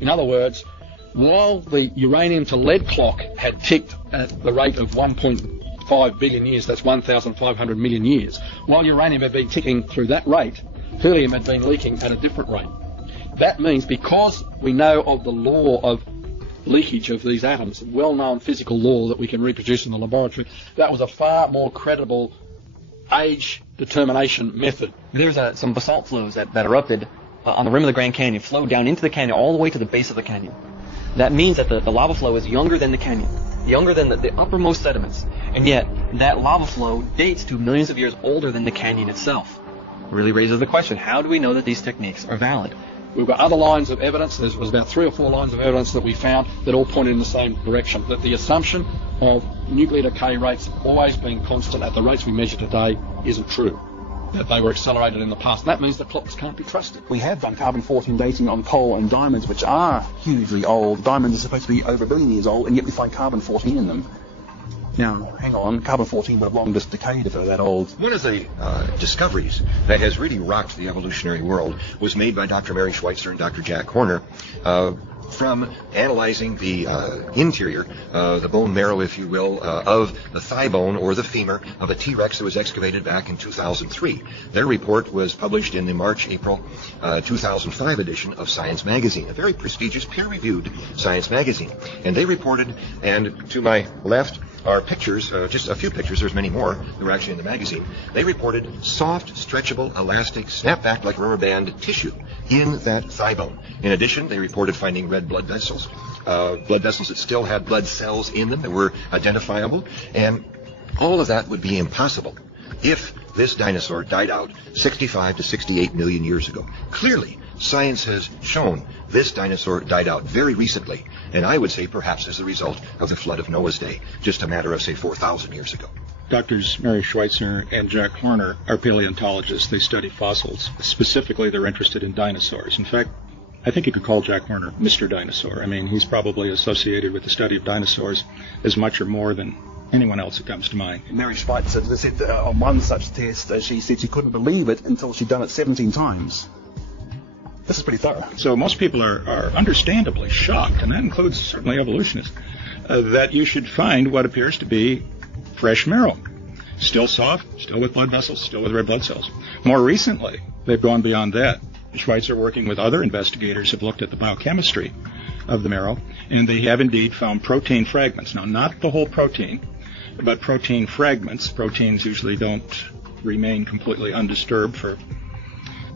In other words, while the uranium to lead clock had ticked at the rate of 1.5 billion years, that's 1,500 million years, while uranium had been ticking through that rate, helium had been leaking at a different rate. That means because we know of the law of leakage of these atoms, a well-known physical law that we can reproduce in the laboratory, that was a far more credible age determination method. There's some basalt flows that erupted on the rim of the Grand Canyon, flowed down into the canyon all the way to the base of the canyon. That means that the lava flow is younger than the canyon, younger than the uppermost sediments, and yet that lava flow dates to millions of years older than the canyon itself. It really raises the question, how do we know that these techniques are valid? We've got other lines of evidence. There was about 3 or 4 lines of evidence that we found that all pointed in the same direction, that the assumption of nuclear decay rates always being constant at the rates we measure today isn't true, that they were accelerated in the past. That means the clocks can't be trusted. We have done carbon-14 dating on coal and diamonds, which are hugely old. Diamonds are supposed to be over 1 billion years old, and yet we find carbon-14 in them. Now, hang on, carbon-14 would have long just decayed if they're that old. One of the discoveries that has really rocked the evolutionary world was made by Dr. Mary Schweitzer and Dr. Jack Horner from analyzing the interior, the bone marrow, if you will, of the thigh bone or the femur of a T-Rex that was excavated back in 2003. Their report was published in the March-April 2005 edition of Science Magazine, a very prestigious, peer-reviewed science magazine. And they reported, and to my left are pictures, just a few pictures, there's many more that were actually in the magazine. They reported soft, stretchable, elastic, snap-back like rubber band tissue in that thigh bone. In addition, they reported finding red blood vessels that still had blood cells in them that were identifiable, and all of that would be impossible if this dinosaur died out 65 to 68 million years ago. Clearly, science has shown this dinosaur died out very recently, and I would say perhaps as a result of the flood of Noah's day, just a matter of, say, 4,000 years ago. Doctors Mary Schweitzer and Jack Horner are paleontologists. They study fossils. Specifically, they're interested in dinosaurs. In fact, I think you could call Jack Horner Mr. Dinosaur. I mean, he's probably associated with the study of dinosaurs as much or more than anyone else that comes to mind. Mary Schweitzer said on one such test, she said she couldn't believe it until she'd done it 17 times. This is pretty thorough. So most people are understandably shocked, and that includes certainly evolutionists, that you should find what appears to be fresh marrow. Still soft, still with blood vessels, still with red blood cells. More recently, they've gone beyond that. Schweitzer, working with other investigators, have looked at the biochemistry of the marrow, and they have indeed found protein fragments. Now, not the whole protein, but protein fragments. Proteins usually don't remain completely undisturbed for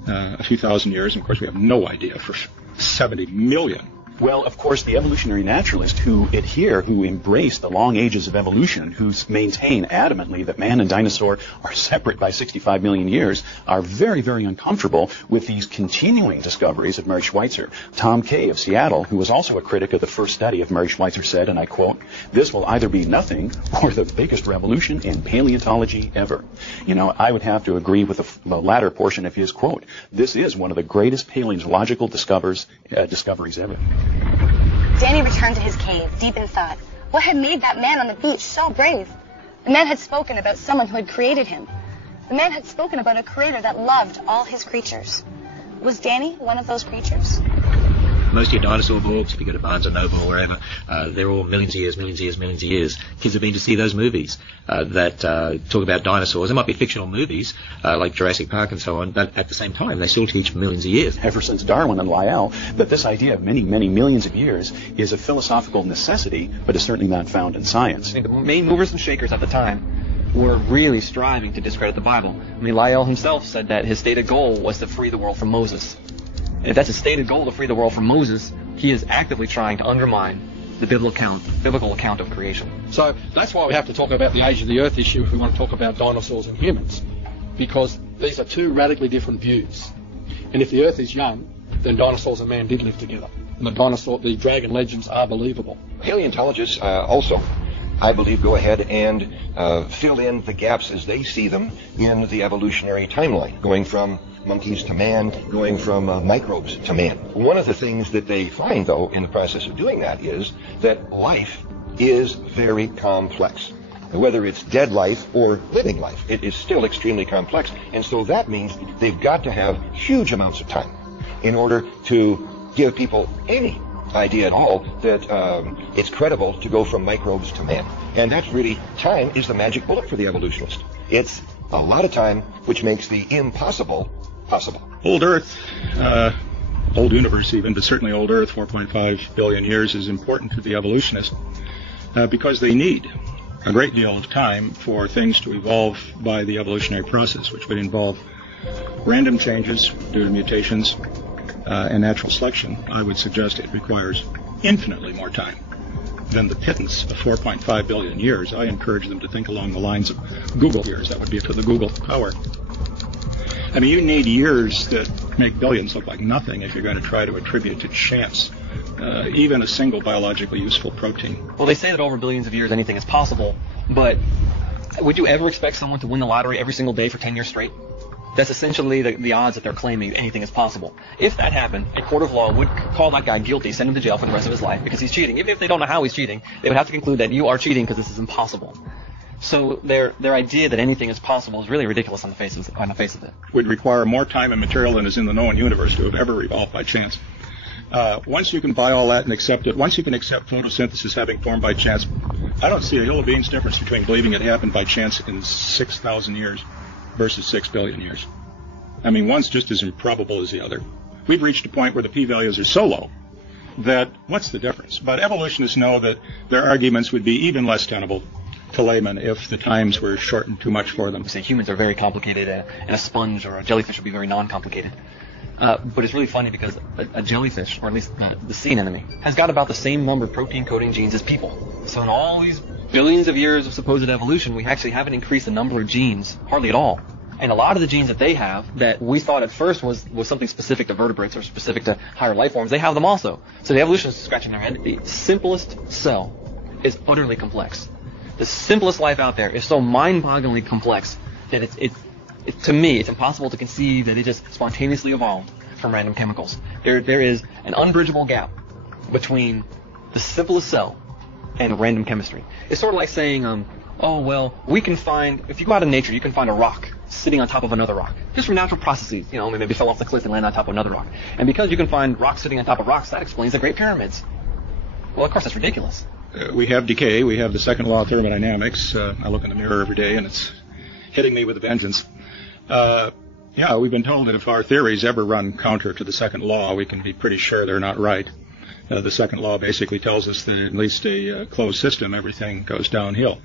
a few thousand years. And of course, we have no idea for 70 million Well, of course, the evolutionary naturalists who embrace the long ages of evolution, who maintain adamantly that man and dinosaur are separate by 65 million years, are very, very uncomfortable with these continuing discoveries of Mary Schweitzer. Tom Kay of Seattle, who was also a critic of the first study of Mary Schweitzer, said, and I quote, "This will either be nothing or the biggest revolution in paleontology ever." You know, I would have to agree with the latter portion of his quote. This is one of the greatest paleontological discoveries ever. Danny returned to his cave, deep in thought. What had made that man on the beach so brave? The man had spoken about someone who had created him. The man had spoken about a creator that loved all his creatures. Was Danny one of those creatures? Most of your dinosaur books, if you go to Barnes & Noble or wherever, they're all millions of years. Kids have been to see those movies that talk about dinosaurs. They might be fictional movies, like Jurassic Park and so on, but at the same time, they still teach millions of years. Ever since Darwin and Lyell, that this idea of many, many millions of years is a philosophical necessity, but is certainly not found in science. The main movers and shakers at the time were really striving to discredit the Bible. I mean, Lyell himself said that his stated goal was to free the world from Moses. If that's his stated goal, to free the world from Moses, he is actively trying to undermine the biblical account of creation. So that's why we have to talk about the age of the Earth issue if we want to talk about dinosaurs and humans, because these are two radically different views. And if the Earth is young, then dinosaurs and man did live together. And the dragon legends are believable. Paleontologists also, I believe, go ahead and fill in the gaps as they see them in the evolutionary timeline, going from monkeys to man, going from microbes to man. One of the things that they find, though, in the process of doing that is that life is very complex. Whether it's dead life or living life, it is still extremely complex. And so that means they've got to have huge amounts of time in order to give people any idea at all that it's credible to go from microbes to man. And that's really, time is the magic bullet for the evolutionist. It's a lot of time, which makes the impossible possible. Old Earth, old universe even, but certainly old Earth, 4.5 billion years, is important to the evolutionist because they need a great deal of time for things to evolve by the evolutionary process, which would involve random changes due to mutations and natural selection. I would suggest it requires infinitely more time than the pittance of 4.5 billion years. I encourage them to think along the lines of Google years. That would be to the Google power. I mean, you need years that make billions look like nothing if you're going to try to attribute to chance even a single biologically useful protein. Well, they say that over billions of years anything is possible, but would you ever expect someone to win the lottery every single day for 10 years straight? That's essentially the odds that they're claiming anything is possible. If that happened, a court of law would call that guy guilty, send him to jail for the rest of his life because he's cheating. Even if they don't know how he's cheating, they would have to conclude that you are cheating because this is impossible. So their idea that anything is possible is really ridiculous on the face of it. Would require more time and material than is in the known universe to have ever evolved by chance. Once you can buy all that and accept it, once you can accept photosynthesis having formed by chance, I don't see a hill of beans difference between believing it happened by chance in 6,000 years versus 6 billion years. I mean, one's just as improbable as the other. We've reached a point where the p-values are so low that what's the difference? But evolutionists know that their arguments would be even less tenable to laymen if the times were shortened too much for them. Say humans are very complicated, and a sponge or a jellyfish would be very non-complicated. But it's really funny because a jellyfish, or at least the sea anemone, has got about the same number of protein coding genes as people. So in all these billions of years of supposed evolution, we actually haven't increased the number of genes hardly at all. And a lot of the genes that they have that we thought at first was something specific to vertebrates or specific to higher life forms, they have them also. So the evolutionists are scratching their head. The simplest cell is utterly complex. The simplest life out there is so mind-bogglingly complex that to me, it's impossible to conceive that it just spontaneously evolved from random chemicals. There is an unbridgeable gap between the simplest cell and random chemistry. It's sort of like saying, we can find, if you go out in nature, you can find a rock sitting on top of another rock. Just from natural processes, maybe fell off the cliff and landed on top of another rock. And because you can find rocks sitting on top of rocks, that explains the Great Pyramids. Well, of course, that's ridiculous. We have decay. We have the second law of thermodynamics. I look in the mirror every day, and it's hitting me with a vengeance. We've been told that if our theories ever run counter to the second law, we can be pretty sure they're not right. The second law basically tells us that in at least a closed system, everything goes downhill.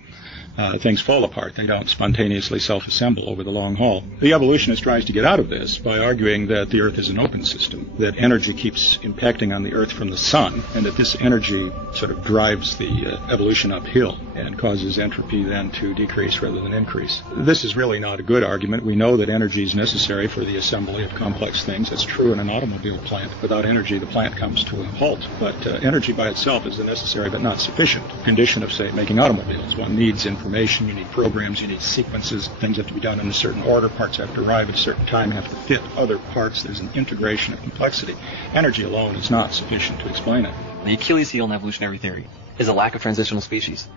things fall apart. They don't spontaneously self-assemble over the long haul. The evolutionist tries to get out of this by arguing that the Earth is an open system, that energy keeps impacting on the Earth from the sun, and that this energy sort of drives the evolution uphill and causes entropy then to decrease rather than increase. This is really not a good argument. We know that energy is necessary for the assembly of complex things. It's true in an automobile plant. Without energy, the plant comes to a halt. But energy by itself is a necessary but not sufficient condition of, say, making automobiles. One needs information, you need programs, you need sequences. Things have to be done in a certain order. Parts have to arrive at a certain time, have to fit other parts. There's an integration of complexity. Energy alone is not sufficient to explain it. The Achilles heel in evolutionary theory is a lack of transitional species.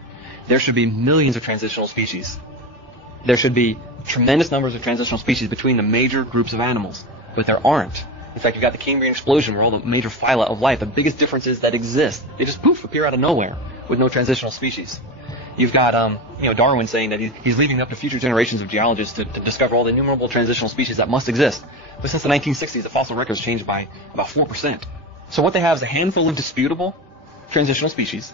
There should be millions of transitional species. There should be tremendous numbers of transitional species between the major groups of animals, but there aren't. In fact, you've got the Cambrian explosion where all the major phyla of life, the biggest differences that exist, they just poof, appear out of nowhere with no transitional species. You've got, Darwin saying that he's leaving up to future generations of geologists to discover all the innumerable transitional species that must exist. But since the 1960s, the fossil record's changed by about 4%. So what they have is a handful of disputable transitional species.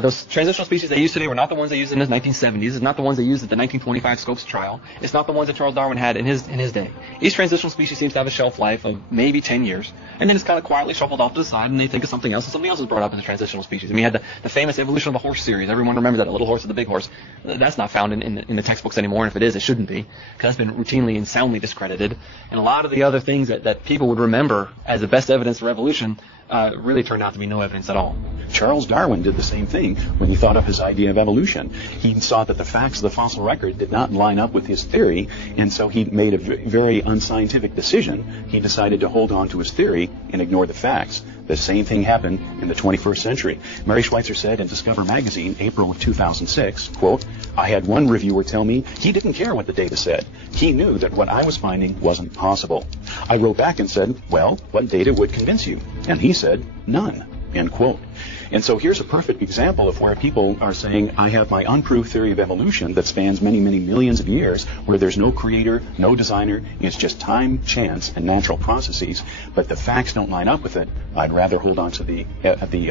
Those transitional species they use today were not the ones they used in the 1970s. It's not the ones they used at the 1925 Scopes trial. It's not the ones that Charles Darwin had in his day. Each transitional species seems to have a shelf life of maybe 10 years, and then it's kind of quietly shuffled off to the side, and they think of something else, and something else is brought up in the transitional species. I mean, you had the famous Evolution of the Horse series. Everyone remembers that, a little horse and the big horse. That's not found in the textbooks anymore, and if it is, it shouldn't be, because that's been routinely and soundly discredited. And a lot of the other things that people would remember as the best evidence for evolution really turned out to be no evidence at all. Charles Darwin did the same thing when he thought of his idea of evolution. He saw that the facts of the fossil record did not line up with his theory, and so he made a very unscientific decision. He decided to hold on to his theory and ignore the facts. The same thing happened in the 21st century. Mary Schweitzer said in Discover magazine, April of 2006, quote, "I had one reviewer tell me he didn't care what the data said. He knew that what I was finding wasn't possible. I wrote back and said, well, what data would convince you? And he said, none." End quote. And so here's a perfect example of where people are saying, I have my unproved theory of evolution that spans many, many millions of years, where there's no creator, no designer, it's just time, chance, and natural processes, but the facts don't line up with it. I'd rather hold on to the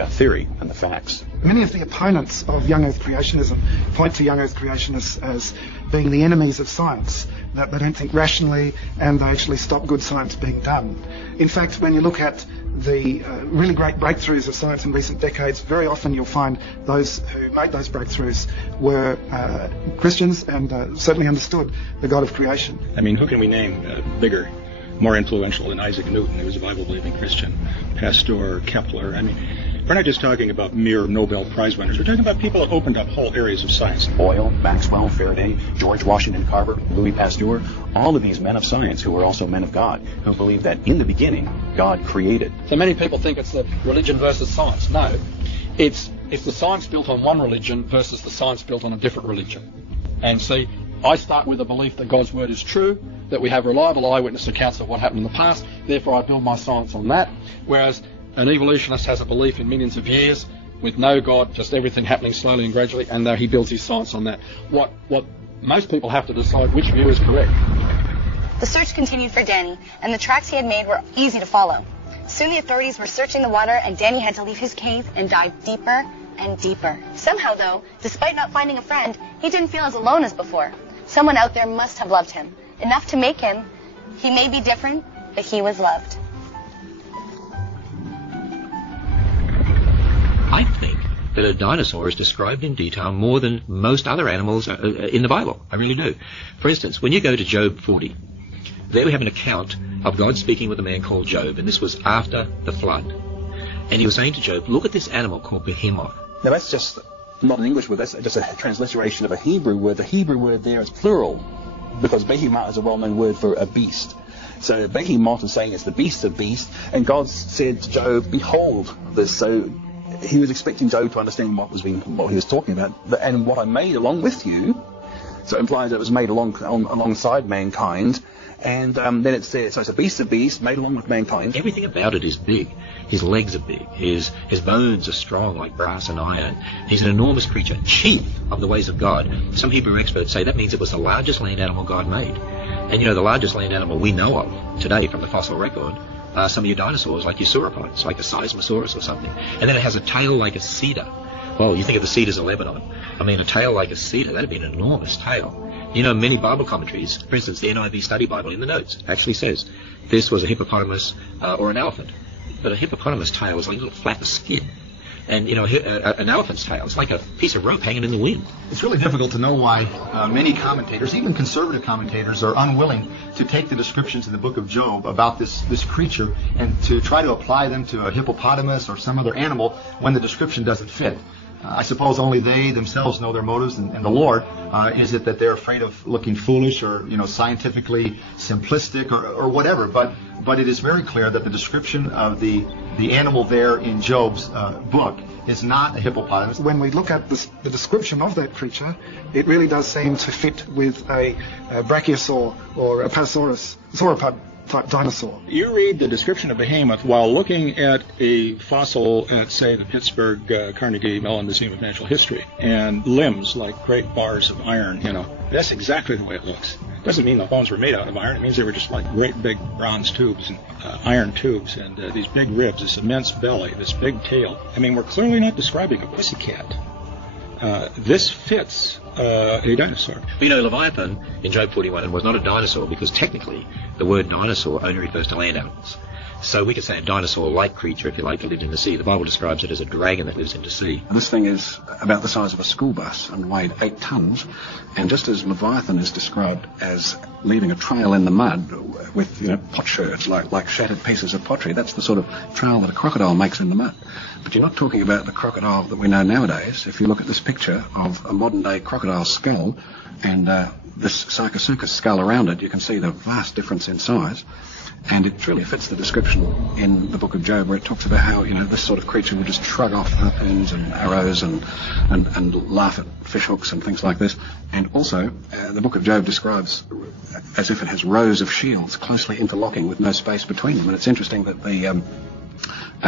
theory than the facts. Many of the opponents of young Earth creationism point to young Earth creationists as being the enemies of science, that they don't think rationally and they actually stop good science being done. In fact, when you look at the really great breakthroughs of science in recent decades, very often you'll find those who made those breakthroughs were Christians and certainly understood the God of creation. I mean, who can we name bigger, more influential than Isaac Newton, who was a Bible-believing Christian, Pasteur, Kepler? I mean, we're not just talking about mere Nobel Prize winners. We're talking about people that opened up whole areas of science. Boyle, Maxwell, Faraday, George Washington Carver, Louis Pasteur, all of these men of science who were also men of God, who believed that in the beginning, God created. So many people think it's the religion versus science. No, it's the science built on one religion versus the science built on a different religion. And see, I start with a belief that God's word is true, that we have reliable eyewitness accounts of what happened in the past, therefore I build my science on that, whereas an evolutionist has a belief in millions of years with no God, just everything happening slowly and gradually, and he builds his science on that. What most people have to decide which view is correct. The search continued for Danny, and the tracks he had made were easy to follow. Soon the authorities were searching the water, and Danny had to leave his cave and dive deeper and deeper. Somehow, though, despite not finding a friend, he didn't feel as alone as before. Someone out there must have loved him, enough to make him. He may be different, but he was loved. I think that a dinosaur is described in detail more than most other animals in the Bible. I really do. For instance, when you go to Job 40, there we have an account of God speaking with a man called Job, and this was after the flood. And he was saying to Job, look at this animal called behemoth. Now that's just not an English word, that's just a transliteration of a Hebrew word. The Hebrew word there is plural, because behemoth is a well-known word for a beast. So behemoth is saying it's the beast of beasts, and God said to Job, behold this. So he was expecting Job to understand what he was talking about, and what I made along with you. So it implies that it was made alongside mankind, and then it says, so it's a beast of beasts made along with mankind. Everything about it is big. His legs are big. His bones are strong like brass and iron. He's an enormous creature, chief of the ways of God. Some Hebrew experts say that means it was the largest land animal God made. And the largest land animal we know of today from the fossil record are some of your dinosaurs, like your sauropods, like a seismosaurus or something. And then it has a tail like a cedar, Well, you think of the cedars of Lebanon. I mean, a tail like a cedar, that'd be an enormous tail. You know, many Bible commentaries, for instance, the NIV Study Bible in the notes actually says this was a hippopotamus or an elephant. But a hippopotamus tail is like a little flap of skin. And, you know, an elephant's tail is like a piece of rope hanging in the wind. It's really difficult to know why many commentators, even conservative commentators, are unwilling to take the descriptions in the book of Job about this creature and to try to apply them to a hippopotamus or some other animal when the description doesn't fit. I suppose only they themselves know their motives, and the Lord. Is it that they're afraid of looking foolish or, you know, scientifically simplistic or whatever? But it is very clear that the description of the animal there in Job's book is not a hippopotamus. When we look at the description of that creature, it really does seem to fit with a brachiosaur or a sauropod type dinosaur. You read the description of Behemoth while looking at a fossil at, say, the Pittsburgh Carnegie Mellon Museum of Natural History, and limbs like great bars of iron, you know. That's exactly the way it looks. Doesn't mean the bones were made out of iron. It means they were just like great big bronze tubes and iron tubes, and these big ribs, this immense belly, this big tail. I mean, we're clearly not describing a pussycat. This fits a dinosaur. But you know, Leviathan in Job 41 was not a dinosaur because technically the word dinosaur only refers to land animals. So we could say a dinosaur-like creature, if you like, that lived in the sea. The Bible describes it as a dragon that lives in the sea. This thing is about the size of a school bus and weighed 8 tons. And just as Leviathan is described as leaving a trail in the mud with, you know, potsherds, like shattered pieces of pottery, that's the sort of trail that a crocodile makes in the mud. But you're not talking about the crocodile that we know nowadays. If you look at this picture of a modern-day crocodile skull and this Sarcosuchus skull around it, you can see the vast difference in size. And it truly fits the description in the book of Job where it talks about how, you know, this sort of creature will just shrug off harpoons and arrows and laugh at fishhooks and things like this. And also, the book of Job describes as if it has rows of shields closely interlocking with no space between them. And it's interesting that the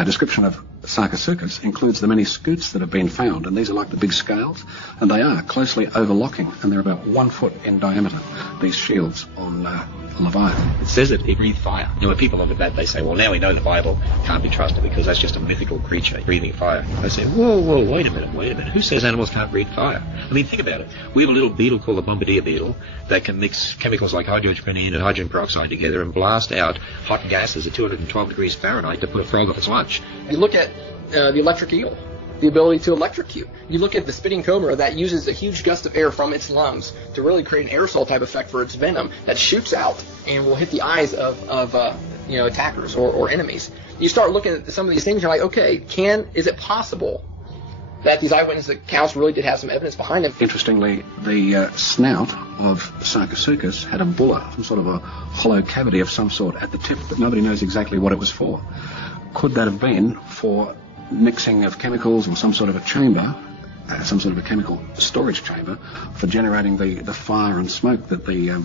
description of Sarcosuchus includes the many scutes that have been found, and these are like the big scales, and they are closely overlocking, and they're about 1 foot in diameter, these shields on Leviathan. It says that it breathed fire. You know, when people look at that, they say, well, now we know the Bible can't be trusted because that's just a mythical creature breathing fire. They say, whoa, wait a minute. Who says animals can't breathe fire? I mean, think about it. We have a little beetle called the bombardier beetle that can mix chemicals like hydrogen and hydrogen peroxide together and blast out hot gases at 212 degrees Fahrenheit to put a frog off its lunch. You look at the electric eel, the ability to electrocute. You look at the spitting cobra that uses a huge gust of air from its lungs to really create an aerosol type effect for its venom that shoots out and will hit the eyes of attackers or enemies. You start looking at some of these things, you're like, okay, is it possible that these eyewitness accounts really did have some evidence behind them? Interestingly, the snout of Sarcosuchus had a bulla, some sort of a hollow cavity of some sort at the tip, but nobody knows exactly what it was for. Could that have been for mixing of chemicals or some sort of a chamber, some sort of a chemical storage chamber for generating the fire and smoke that the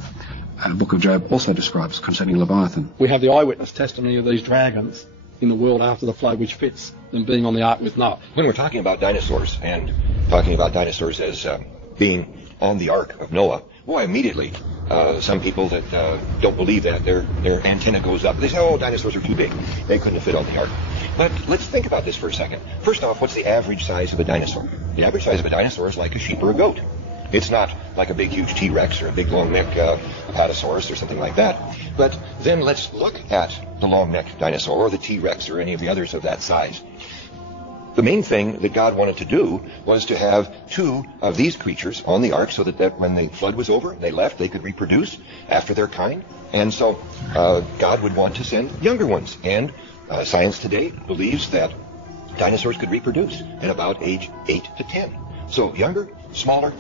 Book of Job also describes concerning Leviathan? We have the eyewitness testimony of these dragons in the world after the flood, which fits them being on the ark with Noah. When we're talking about dinosaurs and talking about dinosaurs as being on the ark of Noah, boy, immediately some people that don't believe that, their antenna goes up. They say, oh, dinosaurs are too big. They couldn't have fit on the ark. But let's think about this for a second. First off, what's the average size of a dinosaur? The average size of a dinosaur is like a sheep or a goat. It's not like a big, huge T-Rex or a big, long-necked Apatosaurus or something like that. But then let's look at the long-necked dinosaur or the T-Rex or any of the others of that size. The main thing that God wanted to do was to have 2 of these creatures on the ark so that when the flood was over, they left, they could reproduce after their kind. And so God would want to send younger ones. And science today believes that dinosaurs could reproduce at about age 8 to 10. So younger, smaller.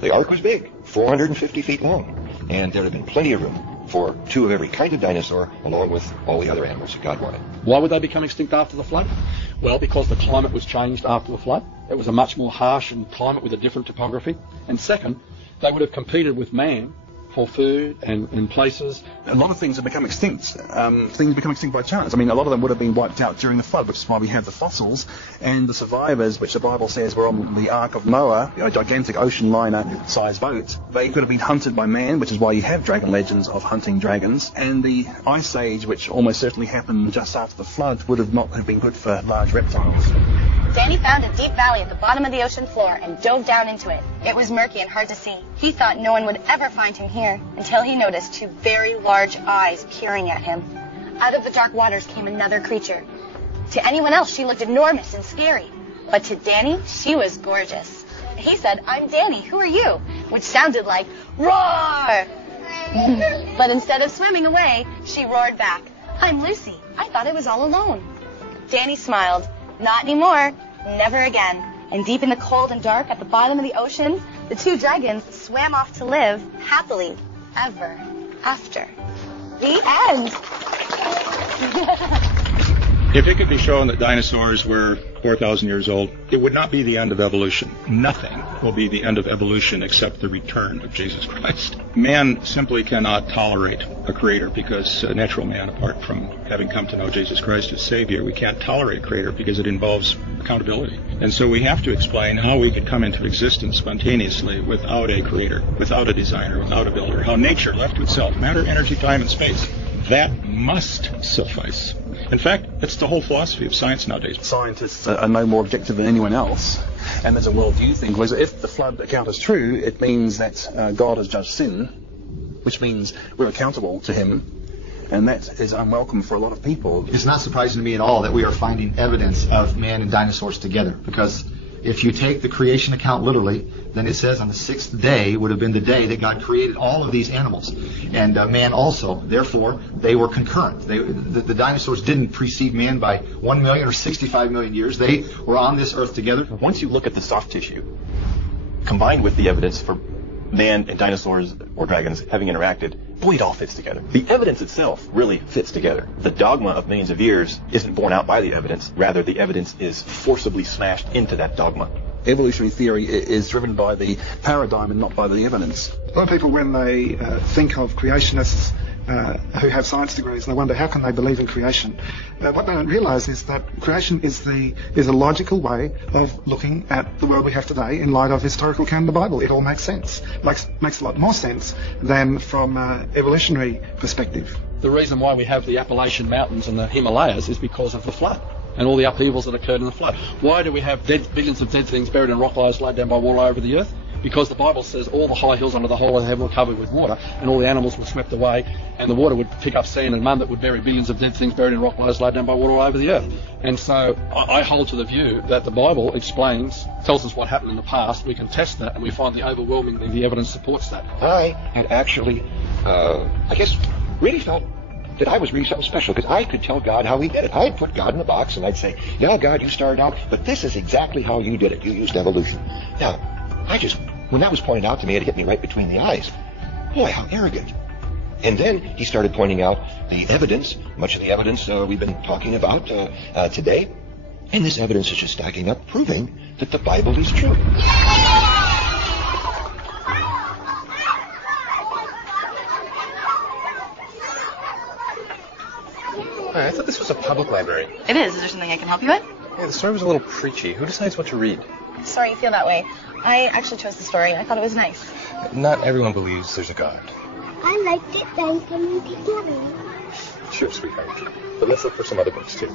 The ark was big, 450 feet long. And there had been plenty of room for 2 of every kind of dinosaur along with all the other animals that God wanted. Why would they become extinct after the flood? Well, because the climate was changed after the flood. It was a much more harsh climate with a different topography. And second, they would have competed with man for food and places. A lot of things have become extinct. Things become extinct by chance. I mean, a lot of them would have been wiped out during the flood, which is why we have the fossils and the survivors, which the Bible says were on the Ark of Noah, a gigantic ocean liner-sized boat. They could have been hunted by man, which is why you have dragon legends of hunting dragons. And the Ice Age, which almost certainly happened just after the flood, would have not have been good for large reptiles. Danny found a deep valley at the bottom of the ocean floor and dove down into it. It was murky and hard to see. He thought no one would ever find him here until he noticed two very large eyes peering at him. Out of the dark waters came another creature. To anyone else, she looked enormous and scary. But to Danny, she was gorgeous. He said, "I'm Danny, who are you?" Which sounded like, "Roar!" But instead of swimming away, she roared back, "I'm Lucy. I thought I was all alone." Danny smiled. Not anymore. Never again. And deep in the cold and dark at the bottom of the ocean, the two dragons swam off to live happily ever after. The end. If it could be shown that dinosaurs were 4,000 years old, it would not be the end of evolution. Nothing will be the end of evolution except the return of Jesus Christ. Man simply cannot tolerate a creator because natural man, apart from having come to know Jesus Christ as Savior, we can't tolerate a creator because it involves accountability. And so we have to explain how we could come into existence spontaneously without a creator, without a designer, without a builder, how nature left to itself, matter, energy, time, and space. That must suffice. In fact, that's the whole philosophy of science nowadays. Scientists are no more objective than anyone else, and there's a worldview thing. Because if the flood account is true, it means that God has judged sin, which means we're accountable to him, and that is unwelcome for a lot of people. It's not surprising to me at all that we are finding evidence of man and dinosaurs together, because if you take the creation account literally, then it says on the sixth day would have been the day that God created all of these animals. And man also. Therefore, they were concurrent. The dinosaurs didn't precede man by 1 million or 65 million years. They were on this earth together. Once you look at the soft tissue, combined with the evidence for man and dinosaurs or dragons having interacted, boy, it all fits together. The evidence itself really fits together. The dogma of millions of years isn't borne out by the evidence. Rather, the evidence is forcibly smashed into that dogma. Evolutionary theory is driven by the paradigm and not by the evidence. A lot of people, when they think of creationists who have science degrees, they wonder how can they believe in creation. What they don't realise is that creation is a logical way of looking at the world we have today in light of historical canon of the Bible. It all makes sense. Makes a lot more sense than from evolutionary perspective. The reason why we have the Appalachian Mountains and the Himalayas is because of the flood and all the upheavals that occurred in the flood. Why do we have billions of dead things buried in rock layers laid down by water over the earth? Because the Bible says all the high hills under the whole of heaven were covered with water, and all the animals were swept away, and the water would pick up sand and mud that would bury billions of dead things buried in rock layers laid down by water all over the earth. And so I hold to the view that the Bible tells us what happened in the past. We can test that, and we find the evidence supports that. I had actually, really felt that I was really something special, because I could tell God how he did it. I'd put God in a box and I'd say, "Yeah, God, you started out, but this is exactly how you did it. You used evolution." Now, when that was pointed out to me, it hit me right between the eyes. Boy, how arrogant. And then he started pointing out the evidence, much of the evidence we've been talking about today. And this evidence is just stacking up, proving that the Bible is true. Hi, I thought this was a public library. It is. Is there something I can help you with? Yeah, the story was a little preachy. Who decides what to read? Sorry you feel that way. I actually chose the story. I thought it was nice. Not everyone believes there's a God. I liked it then coming together. Sure, sweetheart. But let's look for some other books, too.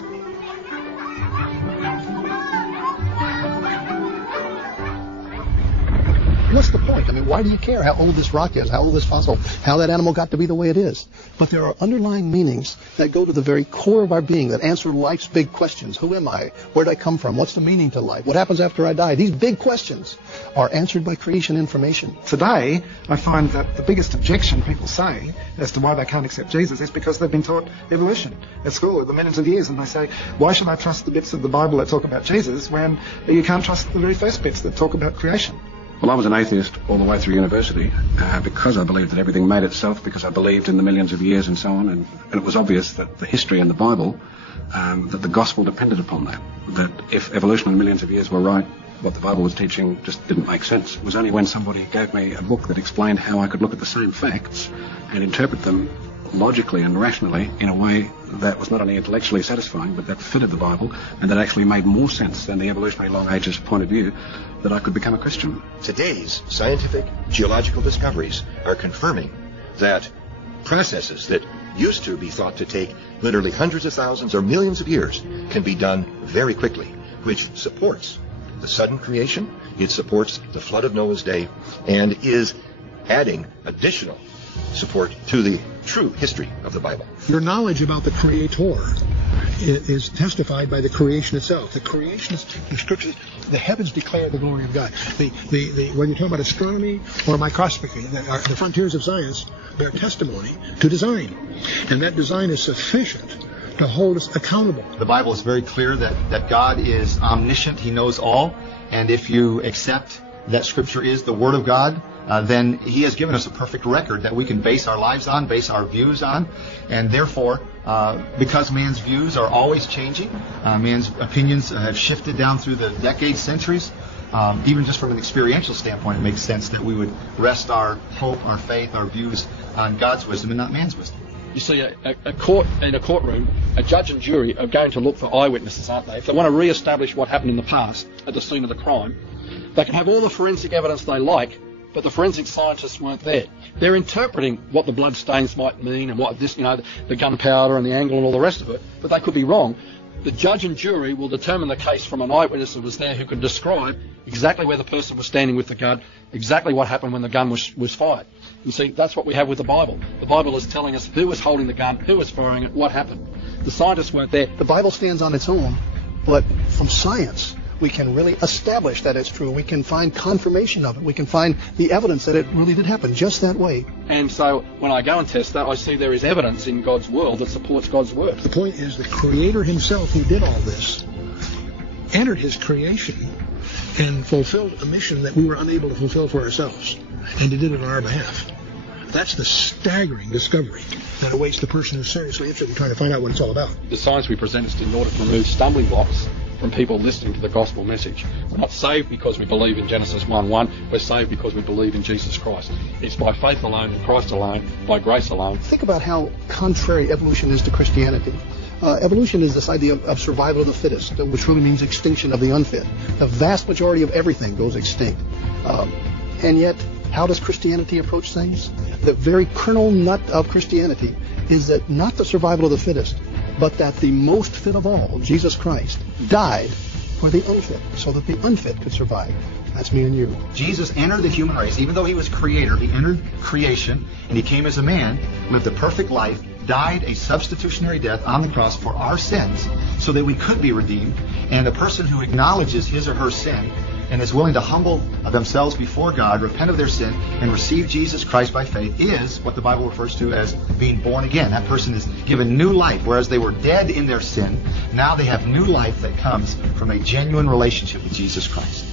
What's the point? I mean, why do you care how old this rock is, how old this fossil, how that animal got to be the way it is? But there are underlying meanings that go to the very core of our being, that answer life's big questions. Who am I? Where did I come from? What's the meaning to life? What happens after I die? These big questions are answered by creation information. Today, I find that the biggest objection people say as to why they can't accept Jesus is because they've been taught evolution at school over millions of years, and they say, why should I trust the bits of the Bible that talk about Jesus when you can't trust the very first bits that talk about creation? Well, I was an atheist all the way through university because I believed that everything made itself, because I believed in the millions of years and so on, and it was obvious that the history and the Bible, that the gospel depended upon that. That if evolution and millions of years were right, what the Bible was teaching just didn't make sense. It was only when somebody gave me a book that explained how I could look at the same facts and interpret them logically and rationally in a way that was not only intellectually satisfying, but that fitted the Bible and that actually made more sense than the evolutionary long ages point of view, that I could become a Christian. Today's scientific geological discoveries are confirming that processes that used to be thought to take literally hundreds of thousands or millions of years can be done very quickly which supports the sudden creation, it supports the flood of Noah's day, and is adding additional support to the true history of the Bible. Your knowledge about the Creator is testified by the creation itself. The creation, the scriptures, the heavens declare the glory of God. When you talk about astronomy or microscopy, the frontiers of science bear testimony to design, and that design is sufficient to hold us accountable. The Bible is very clear that God is omniscient. He knows all, and if you accept that Scripture is the Word of God, then He has given us a perfect record that we can base our lives on, base our views on, and therefore, because man's views are always changing, man's opinions have shifted down through the decades, centuries, even just from an experiential standpoint, it makes sense that we would rest our hope, our faith, our views on God's wisdom and not man's wisdom. You see, a court in a courtroom, a judge and jury are going to look for eyewitnesses, aren't they? If they want to re-establish what happened in the past at the scene of the crime, they can have all the forensic evidence they like, but the forensic scientists weren't there. They're interpreting what the blood stains might mean and what this, the gunpowder and the angle and all the rest of it, but they could be wrong. The judge and jury will determine the case from an eyewitness who was there who can describe exactly where the person was standing with the gun, exactly what happened when the gun was fired. You see, that's what we have with the Bible. The Bible is telling us who was holding the gun, who was firing it, what happened. The scientists weren't there. The Bible stands on its own, but from science, we can really establish that it's true. We can find confirmation of it. We can find the evidence that it really did happen just that way. And so when I go and test that, I see there is evidence in God's world that supports God's word. The point is the Creator Himself, who did all this, entered His creation and fulfilled a mission that we were unable to fulfill for ourselves. And He did it on our behalf. That's the staggering discovery that awaits the person who's seriously interested in trying to find out what it's all about. The science we present is in order to remove stumbling blocks from people listening to the gospel message. We're not saved because we believe in Genesis 1:1. We're saved because we believe in Jesus Christ. It's by faith alone, in Christ alone, by grace alone. Think about how contrary evolution is to Christianity. Evolution is this idea of survival of the fittest, which really means extinction of the unfit. The vast majority of everything goes extinct. And yet, how does Christianity approach things? The very kernel nut of Christianity is that not the survival of the fittest, but that the most fit of all, Jesus Christ, died for the unfit, so that the unfit could survive. That's me and you. Jesus entered the human race. Even though He was Creator, He entered creation, and He came as a man, lived a perfect life, died a substitutionary death on the cross for our sins, so that we could be redeemed. And a person who acknowledges his or her sin and is willing to humble themselves before God, repent of their sin, and receive Jesus Christ by faith is what the Bible refers to as being born again. That person is given new life, whereas they were dead in their sin. Now they have new life that comes from a genuine relationship with Jesus Christ.